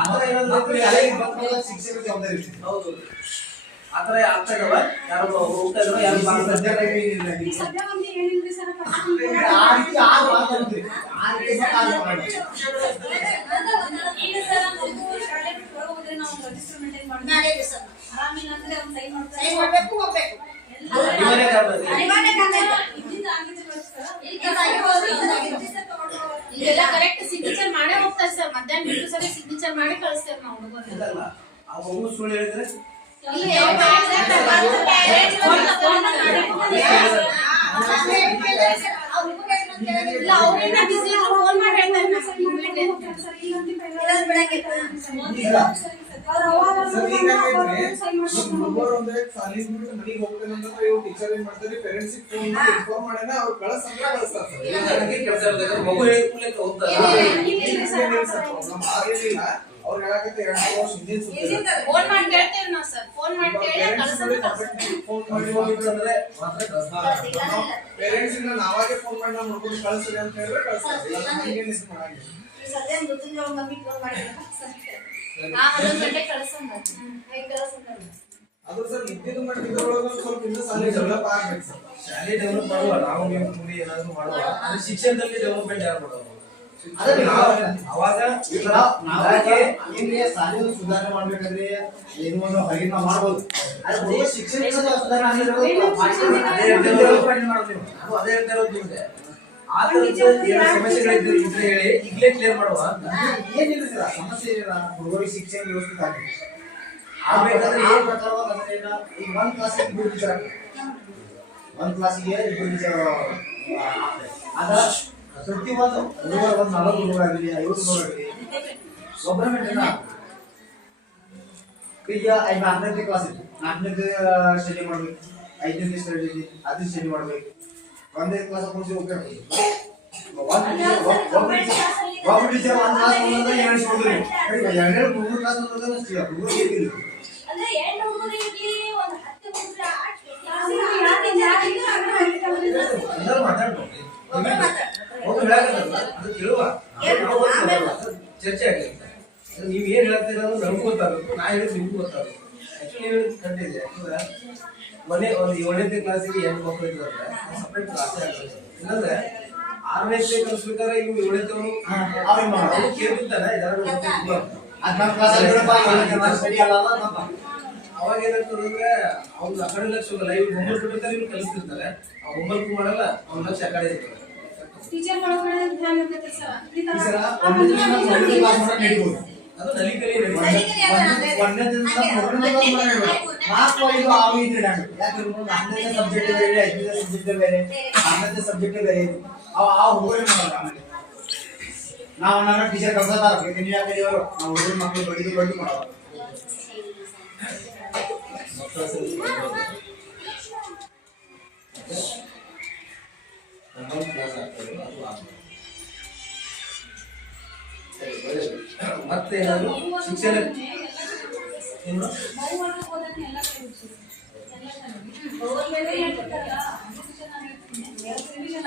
ಆತರ ಏನಾದ್ರು ಇದ್ರೆ ಶಾಲೆಗೆ ಬಂದಾಗ ಶಿಕ್ಷಕರ ಜವಾಬ್ದಾರಿ ಇರ್ತದೆ. ಹೌದು ಆತರ ಆಗ್ತಾ ಇದಾವ, ಯಾರು ಹೋಗ್ತಾ ಇದಾವ, ಯಾರು ಈ ಸದ್ಯದಾಗ ಏನಿಲ್ಲ ಈ ಈಗ. ಸದ್ಯ ಒಂದು ಏನಿಲ್ರಿ ಸರ್ ಆ ರೀತಿ ಆ ಮಾತಾಡ್ತೀವಿ. ಆ ರೀತಿ ಮಾತಾಡ್ತೀವಿ. ಈಗ ಸರ್ ಮಗು ಶಾಲೆ ಬಿಟ್ಟು ಹೊರಗೆ ಹೋದ್ರೆ ನಾವು ರಿಜಿಸ್ಟರ್ ಮೇಂಟೈನ್ ಮಾಡ್ತೀವಿ. ನಾಳೆ ದಿವಸ ಆರಾಮಿಲ್ಲ ಅಂದ್ರೆ ಅವ್ನು ಸೈನ್ ಮಾಡ್ತಾರೆ. ಸೈನ್ ಮಾಡ್ಬೇಕು, ಹೋಗ್ಬೇಕು. ಅನಿವಾರ್ಯ ಕಾರಣ ಇದೆ. ಅನಿವಾರ್ಯ ಕಾರಣ ಇಲ್ಲ. ಇದ್ದಿದ್ದು ಆಗಿದ್ದು ಸರ್. ಇದೆಲ್ಲ ಕರೆಕ್ಟ್ ಸಿಗ್ನೇಚರ್ ಮಾಡೇ ಹೋಗ್ತಾರೆ ಸರ್. ಮಧ್ಯಾಹ್ನ ಬಿಟ್ಟು ಸರಿ ಸಿಗ್ನೇಚರ್ ಮಾಡಿ ಕಳಿಸ್ತೇವೆ ನಾವು ಹುಡುಗರು. ಇದಲ್ಲ ಆ ಮಗು ಸುಳ್ಳು ಹೇಳಿದ್ರೆ ಇಲ್ಲಿ ಇಲ್ಲ ಅವ್ರಿಂದ ಬಿಸಿ ಫೋನ್ ಮಾಡಿ ಹೇಳ್ತಾರೆ ನಾವು ಸರ್ ಇಲ್ಲಂತ ಇಲ್ಲ. ಸರ್ ಈಗ ಹುಡುಗರು ಅಂದ್ರೆ ಶಾಲೆಗೆ ಬಿಟ್ಟು ಮನೆಗೆ ಹೋಗ್ತೇನೆ ಅಂದ್ರೆ ಇವ್ರು ಟೀಚರ್ ಏನ್ ಮಾಡ್ತಾರೆ, ಪೇರೆಂಟ್ಸ್ ಫೋನ್ ಮಾಡಿ ಇನ್ಫಾರ್ಮ್ ಮಾಡ್ಯಾನ ಅವ್ರು ಕಳಿಸ್ತಾರೆ ಕಳಿಸ್ತಾರೆ ಸರ್. ನನಗೆ ಕೆಲಸ ಇರ್ತದೆ, ಮಗು ಹೇಳಿದ ಕೂಡಲೇ ಹೋಗ್ತಾರೆ. ಪ್ರಾಬ್ಲಮ್ ಆಗಿರ್ಲಿಲ್ಲ ಅವ್ರು ಹೇಳಕತ್ತೆ 2 ವರ್ಷ ಹಿಂದಿನ ಸುದ್ದಿ. ಫೋನ್ ಮಾಡಿ ಕೇಳ್ತೇವೆ ನಾವು ಸರ್. ಫೋನ್ ಮಾಡಿ ಕೇಳಿ ಕಳಿಸೋದು ಫೋನ್ ಮಗು ಹೋಗಿತ್ತು ಅಂದ್ರೆ ಮಾತ್ರ ಕಳ್ಸ್ತಾರೆ. ಪೇರೆಂಟ್ಸ್ ಇಂದ ನಾವಾಗೆ ಫೋನ್ ಮಾಡಿ ನಾವು ನೋಡ್ಕೊಂಡು ಕಳಿಸ್ರಿ ಅಂತ ಹೇಳಿದ್ರೆ ಕಳಿಸ್ತಾರೆ. ಹಂಗೆ ಮಿಸ್ ಮಾಡಂಗಿಲ್ಲ. ಸದ್ಯ ಮೃತ್ಯುಂಜಯ ಮಮ್ಮಿ ಫೋನ್ ಮಾಡಿದ್ರು ಅದೊಂದು ಗಂಟೆ ಕಳಿಸೋಣ. ಅದು ಸರ್ ಇದ್ದಿದ್ದು ಮಾಡಿದ್ರೊಳಗೆ ಸ್ವಲ್ಪ ಇನ್ನೂ ಶಾಲೆ ಡೆವಲಪ್ ಆಗ್ಬೇಕು ಸರ್. ಶಾಲೆ ಡೆವಲಪ್ ಮಾಡುವ, ನಾವು ನೀವು ಕೂಡಿ ಏನಾದ್ರು ಮಾಡುವ, ಅದು ಶಿಕ್ಷಣದಲ್ಲಿ ಡೆವಲಪ್ಮೆಂಟ್ ಯಾರು ಮಾಡೋದು? ಅದನ್ನ ಅವಾಗ ನಾವಾಗಿ ಇಲ್ಲಿ ಶಾಲೆಯನ್ನು ಸುಧಾರಣೆ ಮಾಡ್ಬೇಕಂದ್ರೆ ಏನು ಒಂದು ಹೊರಗಿನ ನಾವು ಮಾಡ್ಬೋದು. ಆದ್ರೆ ಶಿಕ್ಷಣ ಸುಧಾರಣೆ ಆಗಿರೋದು ಡೆವಲಪ್ಮೆಂಟ್ ಮಾಡ್ತೀವಿ. ನಾನು ಅದೇ ಹೇಳ್ತಾ ಇರೋದು ನಿಮ್ಗೆ. ಆ ತರದ ಏನು ಸಮಸ್ಯೆಗಳಿದ್ರೆ ಇದ್ರೆ ಹೇಳಿ, ಈಗಲೇ ಕ್ಲಿಯರ್ ಮಾಡುವ ಅಂತ. ಏನಿಲ್ಲ ಸರ್, ಸಮಸ್ಯೆ ಇಲ್ಲ. ಹುಡುಗರಿಗೆ ಶಿಕ್ಷಣ ವ್ಯವಸ್ಥಿತ ಆಗಿದೆ. ಆಗ್ಬೇಕಾದ್ರೆ ಏನ್ ಪ್ರಕಾರವಾಗಿ ಅಂದ್ರೆ ಈಗ ಈಗ ಒಂದ್ ಕ್ಲಾಸಿಗೆ 2 ಟೀಚರ್ ಆಗ್ತದೆ. ಒಂದ್ ಕ್ಲಾಸಿಗೆ 2 ಟೀಚರ್ ಆಗ್ತದೆ. ಅದ ಪ್ರತಿ ಒಂದು ಹುಡುಗರು ಒಂದು 40 ಹುಡುಗರಾಗಲಿ 50 ಹುಡುಗರಾಗಲಿ ಒಬ್ಬರ ಮೇಂಟೈನ್ ಈಗ 4ನೇ ಕ್ಲಾಸ್ ಇತ್ತು, 4ನೇ ಸ್ಟಡಿ ಮಾಡ್ಬೇಕು, 5ನೇ ಸ್ಟಡಿ 10ನೇ ಸ್ಟಡಿ ಮಾಡ್ಬೇಕು. 1ನೇ ಕ್ಲಾಸ್ ಮುಗಿಸಿ ಹೋಗ್ಬೇಕು. ಒಬ್ಬ ಟೀಚರ್ ಒಂದು ಕ್ಲಾಸ್ ಬಂದ್ರೆ ಹೇಳಿಸ್ಕೊಡ್ತೀವಿ. 2 ಕ್ಲಾಸ್ ಬಂದ್ರೆ ಅಷ್ಟೇ ಹುಡುಗರು ಏನಿಲ್ಲ. ಅಂದ್ರೆ 2 ಹುಡುಗರು ಇರ್ಲಿ, ಒಂದು 10 ಹುಡುಗರು ಎಲ್ಲರೂ ಮಾತಾಡ್ಬೋದು. ಒಬ್ರು ಹೇಳಕತ್ತಲ್ಲ, ಅದು ಕೇಳುವ, ಚರ್ಚೆ ಆಗಲಿ. ನೀವು ಏನ್ ಹೇಳ್ತೀರ ಅನ್ನೋದು ನಮಗೂ ಗೊತ್ತಾಗಬೇಕು, ನಾ ಹೇಳಿದ್ ನಿಮ್ಗೂ ಗೊತ್ತಾಗಬೇಕು. ಆಕ್ಚುಲಿ ನೀವು ಹೇಳಿದ್ ಕರೆಕ್ಟ್ ಇದೆ. ಯಾಕಂದ್ರೆ ಮನೆ ಒಂದು 7ನೇ ಕ್ಲಾಸಿಗೆ 8 ಮಕ್ಕಳು ಇದ್ದಾರೆ, ಸಪ್ರೇಟ್ ಕ್ಲಾಸೇ ಆಗ್ತದೆ. ಇಲ್ಲಾಂದ್ರೆ 6ನೇ ಕಲಿಸ್ಬೇಕಾದ್ರೆ ಇವು 7ನೇದವರು ಕೇಳ್ಬಿಡ್ತಾನೆ ಸ್ಟಡಿ ಅಲ್ಲ ಅವಾಗ ಏನಾಗ್ತದೆ ಅಂದ್ರೆ ಅವ್ನು ಆ ಕಡೆ ಲಕ್ಷ ಹೋಗಲ್ಲ. ಇವ್ರು ಹೋಮ್ವರ್ಕ್ ಕೊಟ್ಟಿರ್ತಾರೆ, ಇವ್ರು ಕಲಿಸ್ತಿರ್ತಾರೆ, ಆ ಹೋಮ್ವರ್ಕ್ ಮಾಡಲ್ಲ, ಅವ್ನ ಲಕ್ಷ ಆ ಕಡೆ ಇರ್ತದೆ. ಟೀಚರ್ ಮಾಡೋದ್ರೆ ಧ್ಯಾನ ಇರ್ತೈತೆ ಸರ್. ಈ ತರ ಸರ ಒಂದನೇ ಕ್ಲಾಸ್ ನಡೀಬಹುದು. ಅದು ನಲಿಕಲಿ ನಡೀತದೆ. ಒಂದನೇ ದಿವಸ 4ನೇ ಕ್ಲಾಸ್ ನಡೀಬಹುದು. 4, 5, 6 ಇದ್ರೆ ಯಾಕಂದ್ರೆ 4ನೇ ಸಬ್ಜೆಕ್ಟ್ ಬೇರೆ, 5ನೇ ಸಬ್ಜೆಕ್ಟ್ ಬೇರೆ, 6ನೇ ಸಬ್ಜೆಕ್ಟ್ ಬೇರೆ. ಆ ಹುಡುಗರು ಮಾಡಲ್ಲ. ಆಮೇಲೆ ನಾವು ನನ್ನ ಟೀಚರ್ ಕಳ್ಸೋದಾರ ನೀವು ಯಾಕೆ ಇವರು ನಾವು ಹುಡುಗರು ಮಕ್ಕಳು ಬಡಿದು ಮಾಡೋದು. ಕ್ಲಾಸ್ ಆಗ್ತದೆ, ಅದು ಆಗ್ತದೆ. ಮತ್ತೆ ಏನಾದ್ರು ಶಿಕ್ಷಣ ಏನು ಬಹುವರ್ಗ ಬೋಧನೆ ಎಲ್ಲ ಕಡೆ ಇರ್ತದೆ. ಎಲ್ಲ ಶಾಲೆಯಲ್ಲಿ. ರಿವಿಷನ್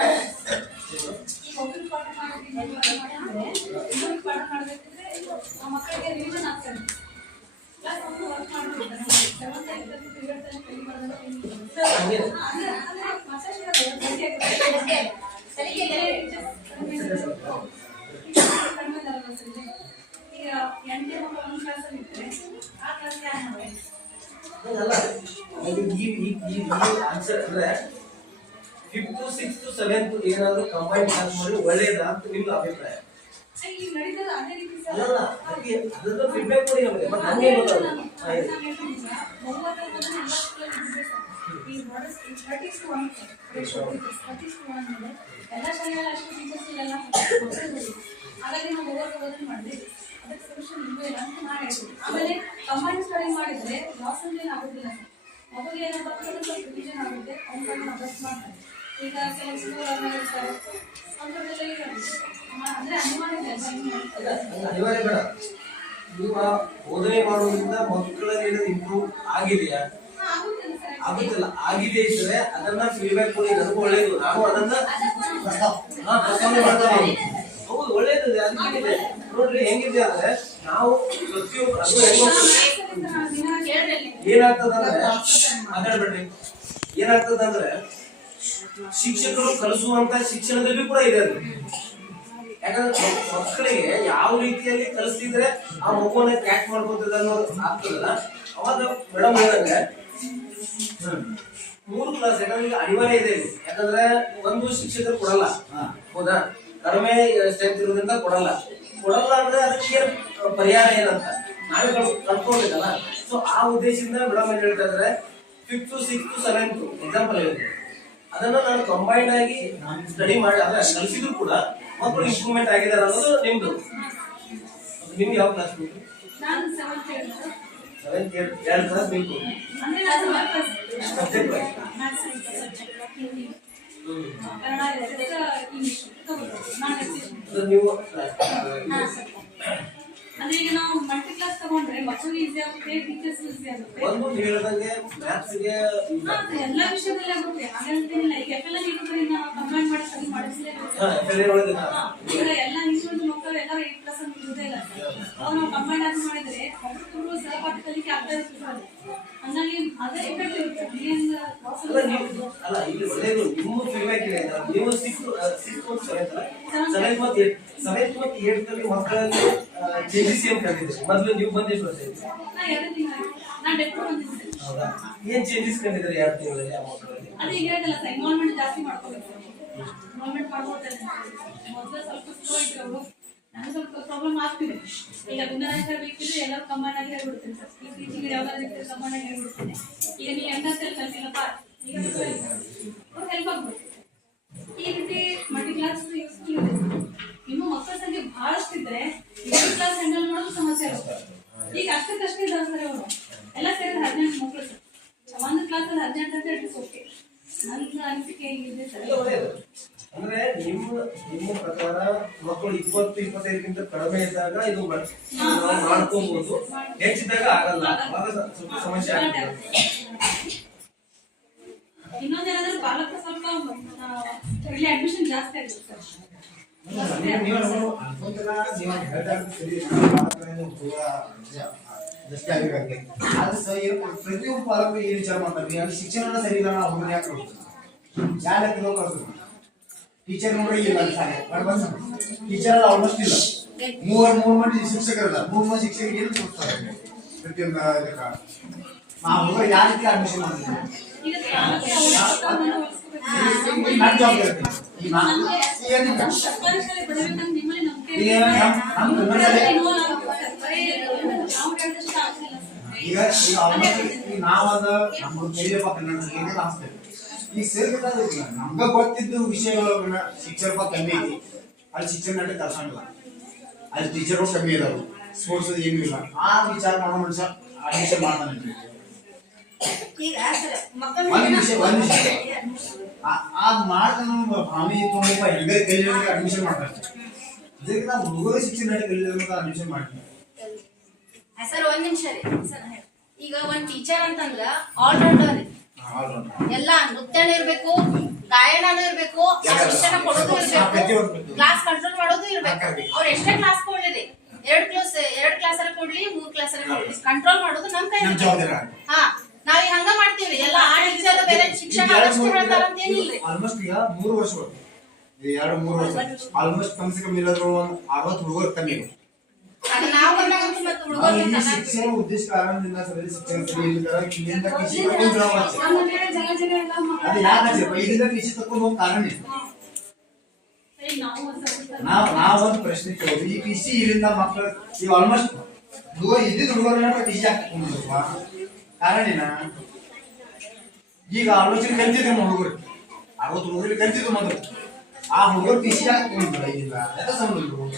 ಈಗ ಒಬ್ಬರು ಪಾಠ ಮಾಡಿದ್ರೆ ಇನ್ನೊಂದು ಪಾಠ ಮಾಡಬೇಕಂದ್ರೆ ಆ ಮಕ್ಕಳಿಗೆ ರಿವಿಷನ್ ಆಗ್ತದೆ. ಕ್ಲಾಸ್ ಒಬ್ಬರು ವರ್ಕ್ ಮಾಡ್ತಿರ್ತಾರೆ. 7th 8th ಪೀರಿಯಡ್ ಅಲ್ಲಿ ಕೈ ಮಾಡಿದ್ರೆ ಈಗ 8ನೇ ಮಕ್ಕಳು ಒಂದು ಕ್ಲಾಸಲ್ಲಿ ಇರ್ತಾರೆ, ಆ ಕ್ಲಾಸ್ಗೆ ಯಾರು ಮಾಡಬೇಕು? ಅಲ್ಲ ಈ ಆನ್ಸರ್ ಅಂದ್ರೆ 5th 6th 7th ಏನಾದ್ರು ಕಂಬೈನ್ ಕ್ಲಾಸ್ ಮಾಡಿ ಒಳ್ಳೇದಾ ಅಂತ ನಿಮ್ಗೆ ಅಭಿಪ್ರಾಯ? ಈಗ ನಡೀತದೆ ಅದೇ ರೀತಿ ಸರ್. ಅಲ್ಲ ಅದನ್ನ ಫೀಡ್ಬ್ಯಾಕ್ ಕೊಡಿ ನಮಗೆ. ಮತ್ತೆ ಹಂಗೆ ಗೊತ್ತಾಗುತ್ತೆ. ಎಲ್ಲ ಶಾಲೆಯಲ್ಲಿ ಅಷ್ಟು ಟೀಚರ್ಸ್ ಇಲ್ಲ. ಹಾಗಾಗಿ ನಾವು ಓದೋದನ್ನ ಮಾಡಿದ್ವಿ. ಅದಕ್ಕೆ ಸೊಲ್ಯೂಷನ್ ಇಲ್ಲವೇ ಇಲ್ಲ ಅಂತ ನಾನು ಹೇಳ್ತೀನಿ. ಆಮೇಲೆ ಕಂಬೈನ್ ಸ್ಟಡಿ ಮಾಡಿದ್ರೆ ಲಾಸ್ ಅಂತ ಏನು ಆಗೋದಿಲ್ಲ. ಮಗುಗೆ ಏನಾದ್ರು ಸ್ವಲ್ಪ ರಿವಿಷನ್ ಆಗುತ್ತೆ, ಅವ್ನ ಕಡೆ ಅಭ್ಯಾಸ ಮಾಡ್ತಾರೆ. ಈಗ ಕೆಲವು ಸ್ಕೂಲ್ ಇರ್ತಾರೆ, ಅಂಥದ್ದೆಲ್ಲ ಈಗ ಅಂದ್ರೆ ಅನಿವಾರ್ಯ ಇದೆ. ಅನಿವಾರ್ಯ ಬೇಡ. ನೀವು ಬೋಧನೆ ಮಾಡೋದ್ರಿಂದ ಮಕ್ಕಳಲ್ಲಿ ಇಂಪ್ರೂವ್ ಆಗಿದೆಯಾ? ಆಗುತ್ತಿಲ್ಲ. ಆಗಿದೆ ಇದ್ರೆ ಅದನ್ನ ಫೀಡ್ಬ್ಯಾಕ್ ಕೊಡಿ, ನನಗೂ ಒಳ್ಳೇದು. ನಾವು ಅದನ್ನ ಪ್ರಸ್ತಾವನೆ ಮಾಡ್ತಾ ಇದ್ದೀವಿ. ಹೌದು, ಒಳ್ಳೇದು. ಅದಕ್ಕೆ ನೋಡ್ರಿ ಹೆಂಗಿದೆ ಅಂದ್ರೆ ನಾವು ಪ್ರತಿಯೊಬ್ಬರು ಏನಾಗ್ತದಂದ್ರೆ ಮಾತಾಡ್ಬೇಡ್ರಿ. ಏನಾಗ್ತದಂದ್ರೆ ಶಿಕ್ಷಕರು ಕಲಿಸುವಂತ ಶಿಕ್ಷಣದಲ್ಲಿ ಕೂಡ ಇದೆ ಅದು. ಯಾಕಂದ್ರೆ ಮಕ್ಕಳಿಗೆ ಯಾವ ರೀತಿಯಲ್ಲಿ ಕಲಿಸ್ತಿದ್ರೆ ಆ ಮಗುವನ್ನ ಕ್ಯಾಚ್ ಮಾಡ್ಕೊತದ ಅನ್ನೋದು ಆಗ್ತದಲ್ಲ, ಅವಾಗ ಮೇಡಮ್ ಹೇಳಿದಂಗೆ 3 ಕ್ಲಾಸ್ ಯಾಕಂದ್ರೆ ಈಗ ಅನಿವಾರ್ಯ ಇದೆ. ಯಾಕಂದ್ರೆ ಒಂದು ಶಿಕ್ಷಕರು ಕೊಡಲ್ಲ, ಹೌದಾ? ಕಡಿಮೆ ಸ್ಟ್ರೆಂತ್ ಇರೋದ್ರಿಂದ ಕೊಡಲ್ಲ ಅಂದ್ರೆ ಅದಕ್ಕೆ ಪರಿಹಾರ ಏನಂತ ನಾವೇ ಕಲ್ತ್ಕೊಳ್ಬೇಕಲ್ಲ. ಸೊ ಆ ಉದ್ದೇಶದಿಂದ ಮೇಡಮ್ ಏನ್ ಹೇಳ್ತಾ ಇದ್ರೆ 5th 6th 7th ಎಕ್ಸಾಂಪಲ್ ಹೇಳಿದ್ರು. ಅದನ್ನ ನಾನು ಕಂಬೈನ್ ಆಗಿ ಸ್ಟಡಿ ಮಾಡಿ ಅಂದ್ರೆ ಕಲಿಸಿದ್ರು ಕೂಡ ಮಕ್ಕಳು ಇಂಪ್ರೂವ್ಮೆಂಟ್ ಆಗಿದ್ದಾರೆ ಅನ್ನೋದು ನಿಮ್ದು. ನಿಮ್ಗೆ ಯಾವ ಕ್ಲಾಸ್ ಬೇಕು? ನಾನು 7th ಹೇಳಿದ್ರು. 7th 2 ಕ್ಲಾಸ್ ಬೇಕು ಅಂದ್ರೆ ನಾನು subject wise. Hindi, Kannada, English ನಾನು ನೀವು ಅಂದ್ರೆ ಈಗ ನಾವು ಮಲ್ಟಿ ಕ್ಲಾಸ್ ತಗೊಂಡ್ರೆ ಮಕ್ಕಳಿಗೆ ಈಸಿ ಆಗುತ್ತೆ, ಟೀಚರ್ಸ್ ಈಸಿ ಆಗುತ್ತೆ. ಒಂದು ನೀವು ಹೇಳಿದಂಗೆ ಮ್ಯಾಥ್ಸ್ಗೆ ಎಲ್ಲ ವಿಷಯದಲ್ಲಿ ಆಗುತ್ತೆ. ಹಾಗಂತೇನಿಲ್ಲ. ಈಗ ಎಫ್ ಎಲ್ ಇರೋದ್ರಿಂದ ನಾವು ಕಂಬೈನ್ ಮಾಡಿ ಸ್ಟಡಿ ಮಾಡಿಸಲೇ ಈಗ ಎಲ್ಲ ಇಂಗ್ಲಿಷ್ ಮಕ್ಕಳು ಎಲ್ಲ 8+ ಅಂತ ಇರೋದೇ ಇಲ್ಲ. ಅವಾಗ ನಾವು ಕಂಬೈನ್ ಆಗಿ ಮಾಡಿದ್ರೆ ಒಬ್ಬರು ಸಹಪಾಠ ಕಲಿಕೆ ಆಗ್ತಾ ಇರ್ತದೆ. ಹಂಗಾಗಿ ಅದೇ ಎಫೆಕ್ಟ್ ಇರುತ್ತೆ. ಅಲ್ಲ ಇಲ್ಲಿ ಒಳ್ಳೇದು ನಿಮ್ಮ ಫೀಡ್ಬ್ಯಾಕ್ ಇದೆ. ನೀವು 6th 7th ಮತ್ತು 8th ಅಲ್ಲಿ ಮಕ್ಕಳಲ್ಲಿ ಚೇಂಜಸ್ ಏನ್ ಕಂಡಿದ್ದೀರಿ? ಮೊದಲು ನೀವು ಬಂದಿದ್ದು ಹೌದಾ? ಏನ್ ಚೇಂಜಸ್ ಕಂಡಿದ್ದೀರಿ 2 ತಿಂಗಳಲ್ಲಿ ಆ ಮಕ್ಕಳಲ್ಲಿ? ಅದೇ ಈಗ ಹೇಳಿದಲ್ಲ ಸರ್, ಇನ್ವಾಲ್ವ್ಮೆಂಟ್ ಜಾಸ್ತಿ ಮಾಡ್ಕೋಬೇಕು. ಇನ್ವಾಲ್ವ್ಮೆಂಟ್ ಮಾಡ್ಕೊಳ್ತಾರೆ. ಮೊದಲು ಸ್ವಲ್ಪ ಸ್ಲೋ ಇದ್ರು ಅವರು. ನನಗೆ ಸ್ವಲ್ಪ ಪ್ರಾಬ್ಲಮ್ ಆಗ್ತಿದೆ. ಈಗ ಗುಣರಾಶಿ ಬೇಕಿದ್ರೆ ಎಲ್ಲರೂ ಕಂಬೈನ್ ಆಗಿ ಹೇಳ್ಬಿಡ್ತೀನಿ ಸರ್. ಈ ಟೀಚಿಂಗ್ ಯಾವ್ದಾದ್ರು ಇರ್ತದೆ ಕಂಬೈನ್ ಆಗಿ ಹೇಳ್ಬಿಡ್ತೀನಿ. ಈಗ ನೀವು ಹೆಂಗಂತೇಳಿ ಕಲ್ತಿಲ್ಲಪ್ಪ, ಈಗ ಅವ್ರು ಹೆಲ್ಪ್ ಆಗ್ಬೇಕು. ಈ ರೀತಿ ಮಲ್ಟಿ ಕ್ಲಾಸ್ ಯೂಸ್ಫುಲ್ ಇದೆ. ಇನ್ನು ಮಕ್ಕಳ ಸಂಖ್ಯೆ ಬಹಳಷ್ಟಿದ್ರೆ 2 ಕ್ಲಾಸ್ ಹ್ಯಾಂಡಲ್ ಮಾಡೋದು ಸಮಸ್ಯೆ ಇರುತ್ತೆ. ಈಗ ಅಷ್ಟಕ್ಕಷ್ಟೇ ಇದಾವೆ ಸರ್ ಅವರು. ಎಲ್ಲ ಸೇರಿ 18 ಮಕ್ಕಳು ಸರ್. ಒಂದು ಕ್ಲಾಸಲ್ಲಿ 18 ಅಂತ ಇಟ್ಟು ಓಕೆ. ನನ್ನ ಅನಿಸಿಕೆ ಇದೆ ಸರ್. ಅಂದ್ರೆ ನಿಮ್ಮ ಪ್ರಕಾರ ಮಕ್ಕಳು 20-25ಗಿಂತ ಕಡಿಮೆ ಇದ್ದಾಗ ಇದು ಮಾಡ್ಕೋಬಹುದು, ಹೆಚ್ಚಿದ್ದಾಗ ಆಗಲ್ಲ. ಅವಾಗ ಸ್ವಲ್ಪ ಸಮಸ್ಯೆ ಆಗ್ತದೆ. ಇನ್ನೊಂದೇನಾದ್ರೂ ಪಾಲಕ ಸ್ವಲ್ಪ ಇಲ್ಲಿ ಅಡ್ಮಿಷನ್ ಜಾಸ್ತಿ ಆಗುತ್ತೆ ಸರ್. ಪ್ರತಿಯೊಬ್ಬ ಪಾಲಕರು ಏನ್ ವಿಚಾರ ಮಾಡ್ತಾರೆ? ಶಿಕ್ಷಣ ಸರಿ ಇಲ್ಲ, ನಾವು ಹುಡುಗರು ಯಾಕೆ ಕಳ್ಸ್ತೀವಿ? ಟೀಚರ್ ನೋಡಿ ಇಲ್ಲ ಟೀಚರ್ ಆಲ್ಮೋಸ್ಟ್ ಇಲ್ಲ. 3 ಮಂದಿ ಶಿಕ್ಷಕರಲ್ಲ, 3 ಮಂದಿ ಶಿಕ್ಷಕರಿಗೆ ಏನು ಕೊಡ್ತಾರೆ? ಪ್ರತಿಯೊಂದು ಹುಡುಗ ಯಾವ ರೀತಿ ಅಡ್ಮಿಷನ್ ಮಾಡ್ತಾರೆ? ನನ್ನ ಜವಾಬ್ದಾರಿ ಈಗ ನಾವಾದ ನಮ್ಮ ಕಲಿಯಪ್ಪ ಕನ್ನಡ ಅನ್ಸ್ತೇವೆ. ಈಗ ಸೇರ್ಬೇಕಾದ್ರೆ ನಮ್ಗ ಗೊತ್ತಿದ್ದು ವಿಷಯಗಳನ್ನ ಶಿಕ್ಷಕ ಕಮ್ಮಿ ಐತಿ, ಅಲ್ಲಿ ಶಿಕ್ಷಣ ನಡೆ ಕಲ್ಸಂಗಿಲ್ಲ, ಅಲ್ಲಿ ಟೀಚರ್ ಕಮ್ಮಿ ಇದಾವೆ, ಸ್ಪೋರ್ಟ್ಸ್ ಏನೂ ಇಲ್ಲ. ಆ ವಿಚಾರ ಮಾಡೋ ಮನುಷ್ಯ ಅಡ್ಮಿಷನ್ ಮಾಡ್ತಾನೆ. ಅದ್ ಮಾಡ್ತಾನ ಭಾವನೆ ತೊಗೊಂಡಪ್ಪ ಹೆಂಗ ಕೈ ಅಡ್ಮಿಷನ್ ಮಾಡ್ತಾರೆ. ಇದಕ್ಕೆ ನಾವು ಹುಡುಗರ ಶಿಕ್ಷಣ ಕಲಿಯೋದು ಅಡ್ಮಿಷನ್ ಮಾಡ್ತೀವಿ. ಸರ್ ಒಂದ್ ನಿಮಿಷ ರೀ ಸರ್, ಈಗ ಒಂದ್ ಟೀಚರ್ ಅಂತಂದ್ರ ಆಲ್ರೌಂಡರ್ ರೀ. ಎಲ್ಲಾ ನೃತ್ಯನೂ ಇರ್ಬೇಕು, ಗಾಯನನೂ ಇರ್ಬೇಕು, ಶಿಕ್ಷಣ ಕೊಡೋದು ಇರ್ಬೇಕು, ಕ್ಲಾಸ್ ಕಂಟ್ರೋಲ್ ಮಾಡೋದು ಇರ್ಬೇಕು. ಅವ್ರ ಎಷ್ಟೇ ಕ್ಲಾಸ್ ಕೊಡ್ಲಿ, 2 ಕ್ಲಾಸ್ ಕೊಡ್ಲಿ 3 ಕ್ಲಾಸ್ ಕೊಡ್ಲಿ, ಕಂಟ್ರೋಲ್ ಮಾಡೋದು ನಮ್ ಕೈ. ಹಾ, ನಾವ್ ಹಂಗ ಮಾಡ್ತೀವಿ ಎಲ್ಲ. ಆ ಟೀಚರ್ ಬೇರೆ ಶಿಕ್ಷಣ ಅಷ್ಟೇ ಹೇಳ್ತಾರ ಅಂತ ಏನಿಲ್ರಿ. ಆಲ್ಮೋಸ್ಟ್ ಈಗ 3 ವರ್ಷಗಳು, 2-3 ವರ್ಷ ಆಲ್ಮೋಸ್ಟ್ ಕಮ್ಸೆ ಕಮ್ಮಿ ಇಲ್ಲದ್ರು 60 ಹುಡುಗರು ಕಮ್ಮಿ. ಅದು ನಾವು ಬಂದಾಗಂತೂ ಮತ್ತೆ ಈ ಹುಡುಗರು ಶಿಕ್ಷಣ ಉದ್ದೇಶ ಕಾರಣದಿಂದ ಸರಿ ಶಿಕ್ಷಣ ಸರಿ ಇಲ್ಲದ ಇಲ್ಲಿಂದ ಕೃಷಿ ತಗೊಂಡು ಅದು ಯಾಕೆ ಇಲ್ಲಿಂದ ಕೃಷಿ ತಗೊಂಡು ಹೋಗೋ ಕಾರಣ ಇದೆ. ನಾವೊಂದು ಪ್ರಶ್ನೆ ಕೇಳೋದು, ಈ ಕೃಷಿ ಇಲ್ಲಿಂದ ಮಕ್ಕಳು ಈಗ ಆಲ್ಮೋಸ್ಟ್ ಇದ್ದಿದ್ದು ಹುಡುಗರನ್ನ ಕೃಷಿ ಹಾಕಿಕೊಂಡು ಕಾರಣ ಏನ? ಈಗ ಆಲೋಚನೆ ಕಲ್ತಿದ್ರು ಹುಡುಗರು, 60 ಹುಡುಗರು ಕಲ್ತಿದ್ರು ಮೊದಲು. ಆ ಹುಡುಗರು ಕೃಷಿ ಹಾಕಿಕೊಂಡು ಇಲ್ಲ ಯಾಕೆ ಸಂಬಂಧ?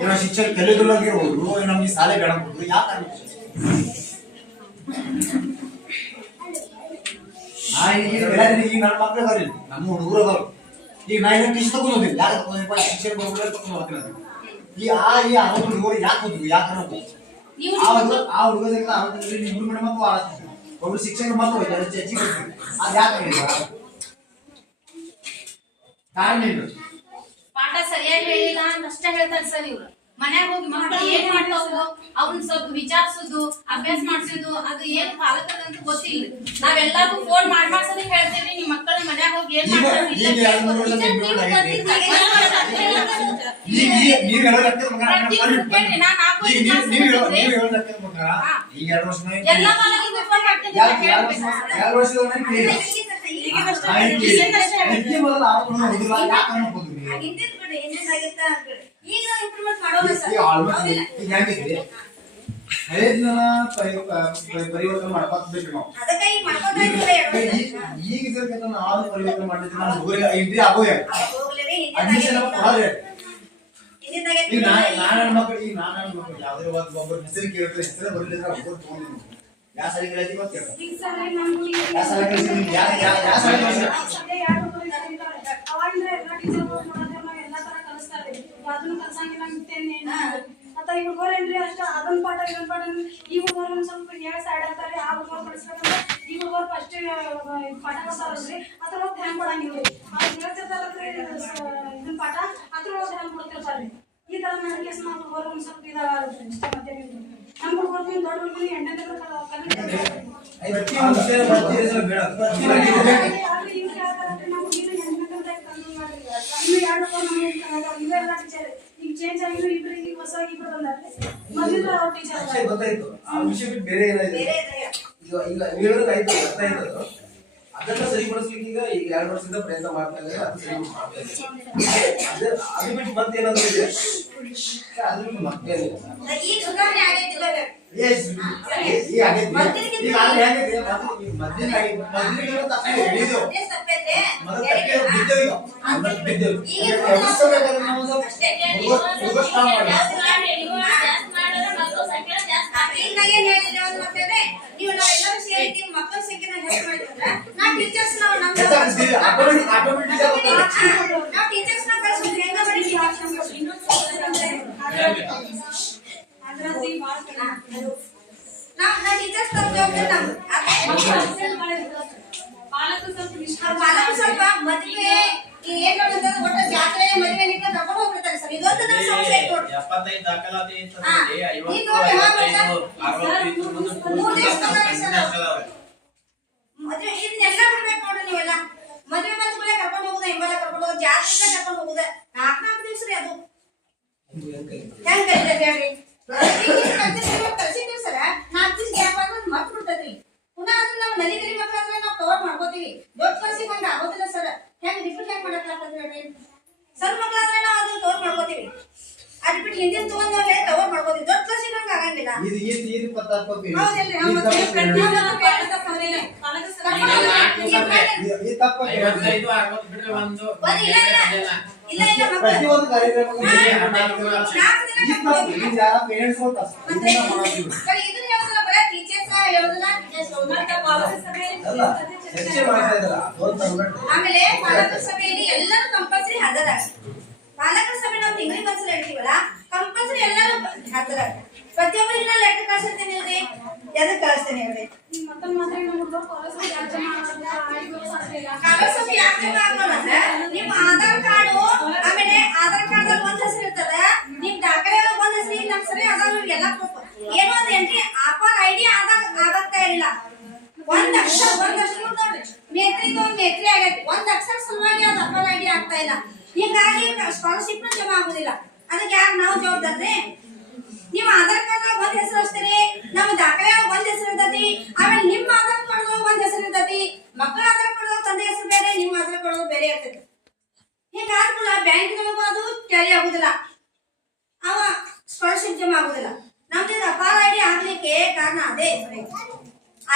ಏನೋ ಶಿಕ್ಷಣ ಕಲಿಯೋದ್ರೊಳಗಿರ್ಬೋದು, ನಮ್ಗೆ ಶಾಲೆ ಬೇಡ ಹೋದ್ರು ಯಾಕೆ ಈಗ ನನ್ನ ಮಕ್ಳು ಅದಾವ್ರಿ, ನಮ್ಮ ಹುಡುಗರು ಅದಾವ್ರು. ಈಗ ನಾ ಏನೋ ಕೃಷಿ ತಗೊಂಡ್ ಹೋಗಿಲ್ಲ, ಯಾಕೆ ತಗೊಂಡ್ಪ ಶಿಕ್ಷಣ ತಗೊಂಡು ಹೋಗ್ತೀನಿ. ಈ 60 ಹುಡುಗರು ಯಾಕೆ ಹೋದ್ವಿ, ಯಾಕೆ ಆ ಹುಡುಗರಿಂದ ಇಬ್ರು ಮೇಡಮ್ ಮಕ್ಕಳು ಆಡ್ತಿದ್ರು, ಒಬ್ರು ಶಿಕ್ಷಣ ಮಕ್ಕಳು ಚರ್ಚಿ ಕೊಡ್ತೀವಿ. ಅದು ಯಾಕೆ ಕಾರಣ ಏನು? ಪಾಠ ಸರಿಯಾಗಿ ಹೇಳಿಲ್ಲ ಅಂತ ಅಷ್ಟೇ ಹೇಳ್ತಾರೆ ಸರ್ ಇವ್ರು. ಮನ್ಯಾಗ ಹೋಗಿ ಮಕ್ಕಳು ಏನ್ ಮಾಡ್ತಾವು ಅವ್ನ ಸ್ವಲ್ಪ ವಿಚಾರಿಸೋದು, ಅಭ್ಯಾಸ ಮಾಡ್ಸೋದು, ಅದು ಏನ್ ಪಾಲಕರಂತ ಗೊತ್ತಿಲ್ಲ. ನಾವೆಲ್ಲರಿಗೂ ಫೋನ್ ಮಾಡ್ಸೋದಕ್ಕೆ ಹೇಳ್ತೇವಿ, ನಿಮ್ ಮಕ್ಕಳ ಮನ್ಯಾಗ ಹೋಗಿ ಏನ್ ಮಾಡ್ತಾರೆ. ಎಲ್ಲ ಪಾಲಕರಿಗೆ ಫೋನ್ ಮಾಡ್ತೇನೆ. ಈಗ ಇಂಪ್ರೂವ್ಮೆಂಟ್ ಮಾಡೋಣ ಸರ್. ಪರಿವರ್ತನೆ ಮಾಡ್ಬೇಕು ನಾವು. ಅದಕ್ಕೆ ಈಗ ಮಾಡ್ಕೋತಾ ಈಗ ನಾವು ಪರಿವರ್ತನೆ ಮಾಡಿದ್ರೆ ನಮ್ಮ ಹುಡುಗರಿಗೆ ಇಂಟ್ರಿ ಆಗೋಯ ಅಡ್ಮಿಷನ್ ಈಗ ನಾನು ಮಕ್ಕಳು ಯಾವ್ದೇ ಒಬ್ಬರು ಹೆಸರು ಕೇಳಿದ್ರೆ ಹೆಸರು ಬರಲಿಲ್ಲ ಒಬ್ಬರು ತಗೊಂಡಿದ್ದೀನಿ. ಯಾವ ಸಾರಿ ಕೇಳಿದ್ವಿ ಮತ್ತೆ ಯಾವ ಸಾರಿ ಕೇಳಿದ್ವಿ ಯಾವ ಸಾರಿ ಅವಾಗಿಂದ ಎಲ್ಲ ಟೀಚರ್ಗಳು ಮಾಡೋದು ನಾವ್ ಎಲ್ಲಾ ತರ ಕಲಿಸ್ತಾರೆ. ಅದನ್ನು ಕಲ್ಸಂಗಿಲ್ಲ ಅಂತೇನೇನು ಅಥವಾ ಈ ಹುಡುಗರೇನ್ರಿ ಅಷ್ಟ ಅದೊಂದ್ ಪಾಠ ಇದೊಂದ್ ಪಾಠ. ಈ ಹುಡುಗರು ಒಂದ್ ಸ್ವಲ್ಪ ಸೈಡ್ ಆಗ್ತಾರೆ, ಆ ಹುಡುಗರು ಕಲಿಸ್ಬೇಕಂದ್ರೆ ಈ ಹುಡುಗರು ಫಸ್ಟ್ ಪಾಠ ಕಲ್ಸಾರಲ್ರಿ, ಅದ್ರೊಳಗೆ ಧ್ಯಾನ ಕೊಡಂಗಿಲ್ರಿ. ಅವ್ರು ಹೇಳ್ತಿರ್ತಾರಲ್ರಿ ಇದನ್ ಪಾಠ, ಅದ್ರೊಳಗೆ ಧ್ಯಾನ ಕೊಡ್ತಿರ್ತಾರ್ರಿ. ಈ ತರ ನನ್ನ ಕೇಸ್ ನಾವು ಹುಡುಗರು ಒಂದ್ ಸ್ವಲ್ಪ ಇದಾಗುತ್ತೆ ಇಷ್ಟ. ಮತ್ತೆ ನಮ್ಮ ಹುಡುಗರು ದೊಡ್ಡ ಹುಡುಗರು 8ನೇ ಈಗ ಚೇಂಜ್ ಆಗಿದ್ರು ಇಬ್ಬರಿಗೆ ಹೊಸ ಇಬ್ರು ಬಂದಾರೆ. ಮೊದಲಿಂದ ಅವ್ರ ಟೀಚರ್ ಗೊತ್ತಾಯ್ತು. ಆ ವಿಷಯ ಬಿಟ್ಟು ಬೇರೆ ಏನಾಗಿದೆ ಈಗ ಹೇಳೋದಾಯ್ತು, ಅರ್ಥ ಆಯ್ತದು. ಅದನ್ನ ಸರಿಪಡಿಸ್ಲಿಕ್ಕೆ ಈಗ 2 ವರ್ಷದಿಂದ ಪ್ರಯತ್ನ ಮಾಡ್ತಾ ಇದ್ದಾರೆ. ಅದು ಬಿಟ್ಟು ಮತ್ತೇನಾದ್ರು ಇದೆ? ಅದು ಬಿಟ್ಟು ಮತ್ತೇನಿಲ್ಲ. ಈಗ ಸುಧಾರಣೆ ಆಗೈತಿಲ್ಲ ಮಕ್ಕಳ ಸಂಖ್ಯೆ ಹೆಚ್ಚು ಮಾಡಿದ್ರೆ ನಾವು ಟೀಚರ್ಸ್ ನಾವು ಟೀಚರ್ಸ್ ನ ಕಳ್ಸಿದ್ರೆ ಹೆಂಗ ಬರೀ ನಾವು ಟೀಚರ್ಸ್ ಪಾಲಕರು ಸ್ವಲ್ಪ ಮದುವೆ ಏನ್ ನೋಡಿದ್ರೆ ಒಟ್ಟ ಜಾತ್ರೆ ಮದುವೆ ನಿಂತ ತಗೊಂಡು ಹೋಗ್ಬಿಡ್ತಾರೆ ಸರ್. ಇದೊಂದು ನಮ್ಮ ಸಮಸ್ಯೆ ಐತೆ ನೋಡಿ. 75 ದಾಖಲಾತಿ ಮದುವೆ ಇದನ್ನೆಲ್ಲ ಬಿಡ್ಬೇಕು ನೋಡ್ರಿ ನೀವೆಲ್ಲ. ಮದುವೆ ಬಂದ ಕೂಡ ಕರ್ಕೊಂಡು ಹೋಗುದ, ಹಿಂಗೆಲ್ಲ ಕರ್ಕೊಂಡು ಹೋಗುದು, ಜಾತ್ರೆ ಕರ್ಕೊಂಡು ಹೋಗುದ. 4 ದಿವಸ ರೀ ಅದು ಹೆಂಗ್ ಕಲಿತದೆ ಹೇಳ್ರಿ. ಕಲ್ಸಿದ್ದೀವಿ ಸರ 4 ದಿವಸ ಗ್ಯಾಪ್ ಆಗೋದು ಮತ್ ಬಿಡ್ತದ್ರಿ. ಪುನಃ ಅದನ್ನ ನಾವು ನಲಿ ಮಕ್ಳು ಅಂದ್ರೆ ನಾವು ಕವರ್ ಮಾಡ್ಕೋತೀವಿ. ದೊಡ್ಡ ಕ್ಲಾಸಿಗೆ ಹಂಗ ಆಗೋದಿಲ್ಲ ಸರ್. ಹೆಂಗ್ ರಿಪೀಟ್ ಹೆಂಗ್ ಮಾಡಕ್ಕಾಗ್ತದೆ ಹೇಳ್ರಿ. ಸಣ್ಣ ಮಕ್ಳಾದ್ರೆ ನಾವು ಅದನ್ನ ಕವರ್ ಮಾಡ್ಕೋತೀವಿ. ಅದ್ ಬಿಟ್ಟು ಹಿಂದಿನ ತಗೊಂಡ್ ನಾವ್ ಕವರ್ ಮಾಡ್ಕೋತೀವಿ. ದೊಡ್ಡ ಕ್ಲಾಸಿಗೆ ಹಂಗ ಆಗಂಗಿಲ್ಲ. ಆಮೇಲೆ ಪಾಲಕರ ಸಭೆಯಲ್ಲಿ ಎಲ್ಲರೂ ಕಂಪಲ್ಸರಿ ಹಾಜರಾಗ. ಪಾಲಕರ ಸಭೆ ತಿಂಗಳಿಗೆ ಒಂದ್ಸಲ ಇಡ್ತೀವಲ್ಲ ಕಂಪಲ್ಸರಿ ಎಲ್ಲರೂ ಹಾಕ್ತಾರೆ. ಪ್ರತಿಯೊಬ್ಬರಿಗೆ ನಾನು ಲೆಟರ್ ಕಳ್ಸಿರ್ತೀನಿ ಇಲ್ರಿ, ಎದಕ್ಕೆ ಕಳಿಸ್ತೇನೆ ಹೇಳ್ರಿ? ಕಾಲರ್ಶಿಪ್ ಯಾಕೆ ಜಮಾ ಹಾಕೋಣಂದ್ರೆ ನಿಮ್ಮ ಆಧಾರ್ ಕಾರ್ಡು, ಆಮೇಲೆ ಆಧಾರ್ ಕಾರ್ಡ್ ಒಂದ್ ಹೆಸರು ಇರ್ತದ, ನಿಮ್ ದಾಖಲೆ ಒಂದ್ ಹೆಸರು ಇಲ್ಲ ಸರಿ ಅದಾವ ಎಲ್ಲ ಏನೋ ಒಂದ್ ಎಂಟ್ರಿ ಅಪಾರ್ ಐಡಿ ಆಗತ್ತಾ ಇಲ್ಲ. ಒಂದ್ ಅಕ್ಷರ ನೋಡ್ರಿ, ಮೇತ್ರಿ ಆಗೈತಿ, ಒಂದ್ ಅಕ್ಷರ ಸಲುವಾಗಿ ಅದು ಅಪಾರ್ ಐಡಿ ಆಗ್ತಾ ಇಲ್ಲ. ಹೀಗಾಗಿ ಸ್ಕಾಲರ್ಶಿಪ್ ಜಮಾ ಆಗುದಿಲ್ಲ. ಅದಕ್ಕೆ ಯಾರು ನಾವು ಜವಾಬ್ದಾರಿ? ನೀವು ಆಧಾರ್ ಕಾರ್ಡ್ ಒಂದ್ ಹೆಸರು ಹಚ್ತೀರಿ, ನಮ್ಮ ದಾಖಲೆ ಒಂದ್ ಹೆಸರು ಇರ್ತೈತಿ, ಆಮೇಲೆ ನಿಮ್ಮ ಆಧಾರ್ ಕಾರ್ಡ್ ಒಂದ್ ಹೆಸರು ಇರ್ತೈತಿ, ಮಕ್ಕಳ ಆಧಾರ್ ಕಾರ್ಡ್ ತಂದೆ ಹೆಸರು ಬೇರೆ, ನಿಮ್ಮ ಆಧಾರ್ ಕಾರ್ಡ್ ಬೇರೆ ಇರ್ತೈತಿ. ಹೀಗಾದ್ಮೇಲೆ ಬ್ಯಾಂಕಿನೊಳಗೂ ಅದು ಕ್ಯಾರಿ ಆಗುದಿಲ್ಲ, ಅವ ಸ್ಕಾಲರ್ಶಿಪ್ ಜಮಾ ಆಗುದಿಲ್ಲ. ನಮ್ದು ಅಪಾರ ಐಡಿ ಆಗ್ಲಿಕ್ಕೆ ಕಾರಣ ಅದೇ,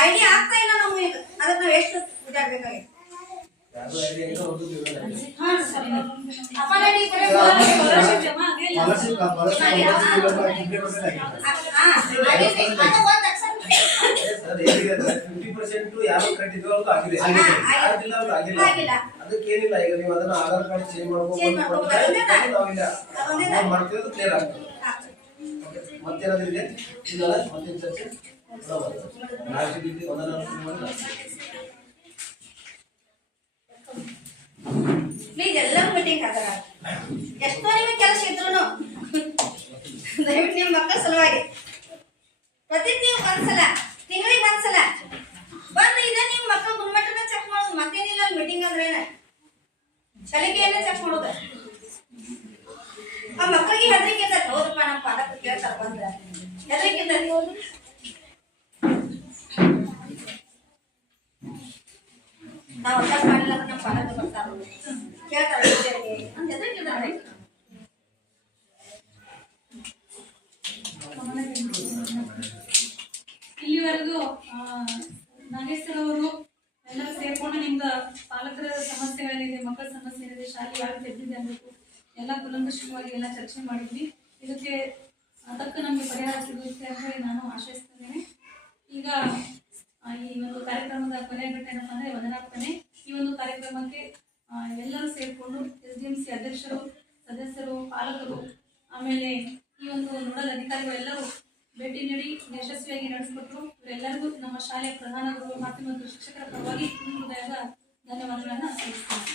ಐಡಿ ಆಗ್ತಾ ಇಲ್ಲ ನಮ್ಗೆ. ಈಗ ಅದಕ್ಕೆ ನಾವು ಎಷ್ಟು ಇದಾಗಬೇಕಾಗಿ ಅಪಾರ ಐಡಿ ಸ್ಕಾಲರ್ಶಿಪ್ ಜಮಾ ಆಗಿಲ್ಲ. ಸ್ಕಾಲರ್ಶಿಪ್ ಒಂದ್ ಅಕ್ಷರ ಸರ್ ಹೇಗಿದೆ ಅಂದ್ರೆ 50% ಯಾರು ಕರೆಕ್ಟ್ ಇದೆಯೋ ಅವ್ರಿಗೆ ಆಗಿದೆ, ಯಾರಿಗಿಲ್ಲ ಅವ್ರಿಗೆ ಆಗಿಲ್ಲ. ಅದಕ್ಕೇನಿಲ್ಲ, ಈಗ ನೀವು ಅದನ್ನ ಆಧಾರ್ ಕಾರ್ಡ್ ಚೇಂಜ್ ಮಾಡ್ಕೊಂಡು ನಾವಿಲ್ಲ ಮಾಡ್ತಿರೋದು ಕ್ಲಿಯರ್ ಆಗ್ತದೆ. ಮತ್ತೇನಾದ್ರೂ ಇದೆ? ಇಲ್ಲ ಮತ್ತೇನು ಚರ್ಚೆ ಪ್ಲೀಸ್ ಎಲ್ಲರೂ ಮೀಟಿಂಗ್ ಹಾಕರ. ಎಷ್ಟೋ ನಿಮಗೆ ಕೆಲಸ ಇದ್ರು ದಯವಿಟ್ಟು ನಿಮ್ಮ ಮಕ್ಕಳ ಸಲುವಾಗಿ ಪ್ರತಿ ಒಂದ್ಸಲ ತಿಂಗಳಿಗೆ ಒಂದ್ಸಲ ಬಂದು ಇದೆ ನಿಮ್ಮ ಮಕ್ಕಳ ಗುಣಮಟ್ಟನ ಚೆಕ್ ಮಾಡೋದು. ಮತ್ತೇನಿಲ್ಲ ಮೀಟಿಂಗ್ ಅಂದ್ರೆ ಕಲಿಕೆಯನ್ನ ಚೆಕ್ ಮಾಡೋದು. ಆ ಮಕ್ಕಳಿಗೆ ಹೆದರಿಕೆ ಇರ್ತೈತೆ, ಹೌದಪ್ಪ ನಮ್ಮ ಪಾಠ ಕೇಳ್ತಾರ ಬಂದ ಹೆದರಿಕೆ ಇರ್ತೈತಿ. ನಾವು ಅಭ್ಯಾಸ ಮಾಡಿಲ್ಲ ಅಂದ್ರೆ ನಮ್ಮ ಪಾಠ ಬರ್ತಾರ ಕೇಳ್ತಾರ ಅಂತ ಹೆದರಿಕೆ ಇರ್ತೈತಿ. ಇಲ್ಲಿವರೆಗೂ ನಾಗೇಶ್ ಅವರು ಎಲ್ಲರೂ ಸೇರ್ಕೊಂಡು ನಿಮ್ದು ಪಾಲಕರ ಸಮಸ್ಯೆಗಳೇನಿದೆ, ಮಕ್ಕಳ ಸಮಸ್ಯೆ ಏನಿದೆ, ಶಾಲೆ ಯಾರು ತೆಗೆದಿದೆ ಅನ್ನಬೇಕು ಎಲ್ಲ ಕುಲಂಕಷವಾಗಿ ಎಲ್ಲ ಚರ್ಚೆ ಮಾಡಿದ್ವಿ. ಇದಕ್ಕೆ ಅದಕ್ಕೆ ನಮಗೆ ಪರಿಹಾರ ಸಿಗುತ್ತೆ ಅಂತ ಹೇಳಿ ನಾನು ಆಶಯಿಸ್ತೇನೆ. ಈಗ ಈ ಒಂದು ಕಾರ್ಯಕ್ರಮದ ಕೊನೆಯ ಘಟ್ಟ ಏನಪ್ಪ ಅಂದರೆ ವಂದನಾರ್ಪಣೆ. ಈ ಒಂದು ಕಾರ್ಯಕ್ರಮಕ್ಕೆ ಎಲ್ಲರೂ ಸೇರಿಕೊಂಡು SDMC ಅಧ್ಯಕ್ಷರು, ಸದಸ್ಯರು, ಪಾಲಕರು, ಆಮೇಲೆ ಈ ಒಂದು ನೋಡಲ್ ಅಧಿಕಾರಿಗಳೆಲ್ಲರೂ ಭೇಟಿ ನೀಡಿ ಯಶಸ್ವಿಯಾಗಿ ನಡೆಸಿಕೊಟ್ರು. ಇವರೆಲ್ಲರಿಗೂ ನಮ್ಮ ಶಾಲೆಯ ಪ್ರಧಾನ ಗುರು ಮತ್ತು ಶಿಕ್ಷಕರ ಪರವಾಗಿ ಹೃದಯದ ಧನ್ಯವಾದಗಳನ್ನು ಸಲ್ಲಿಸ್ತೇನೆ.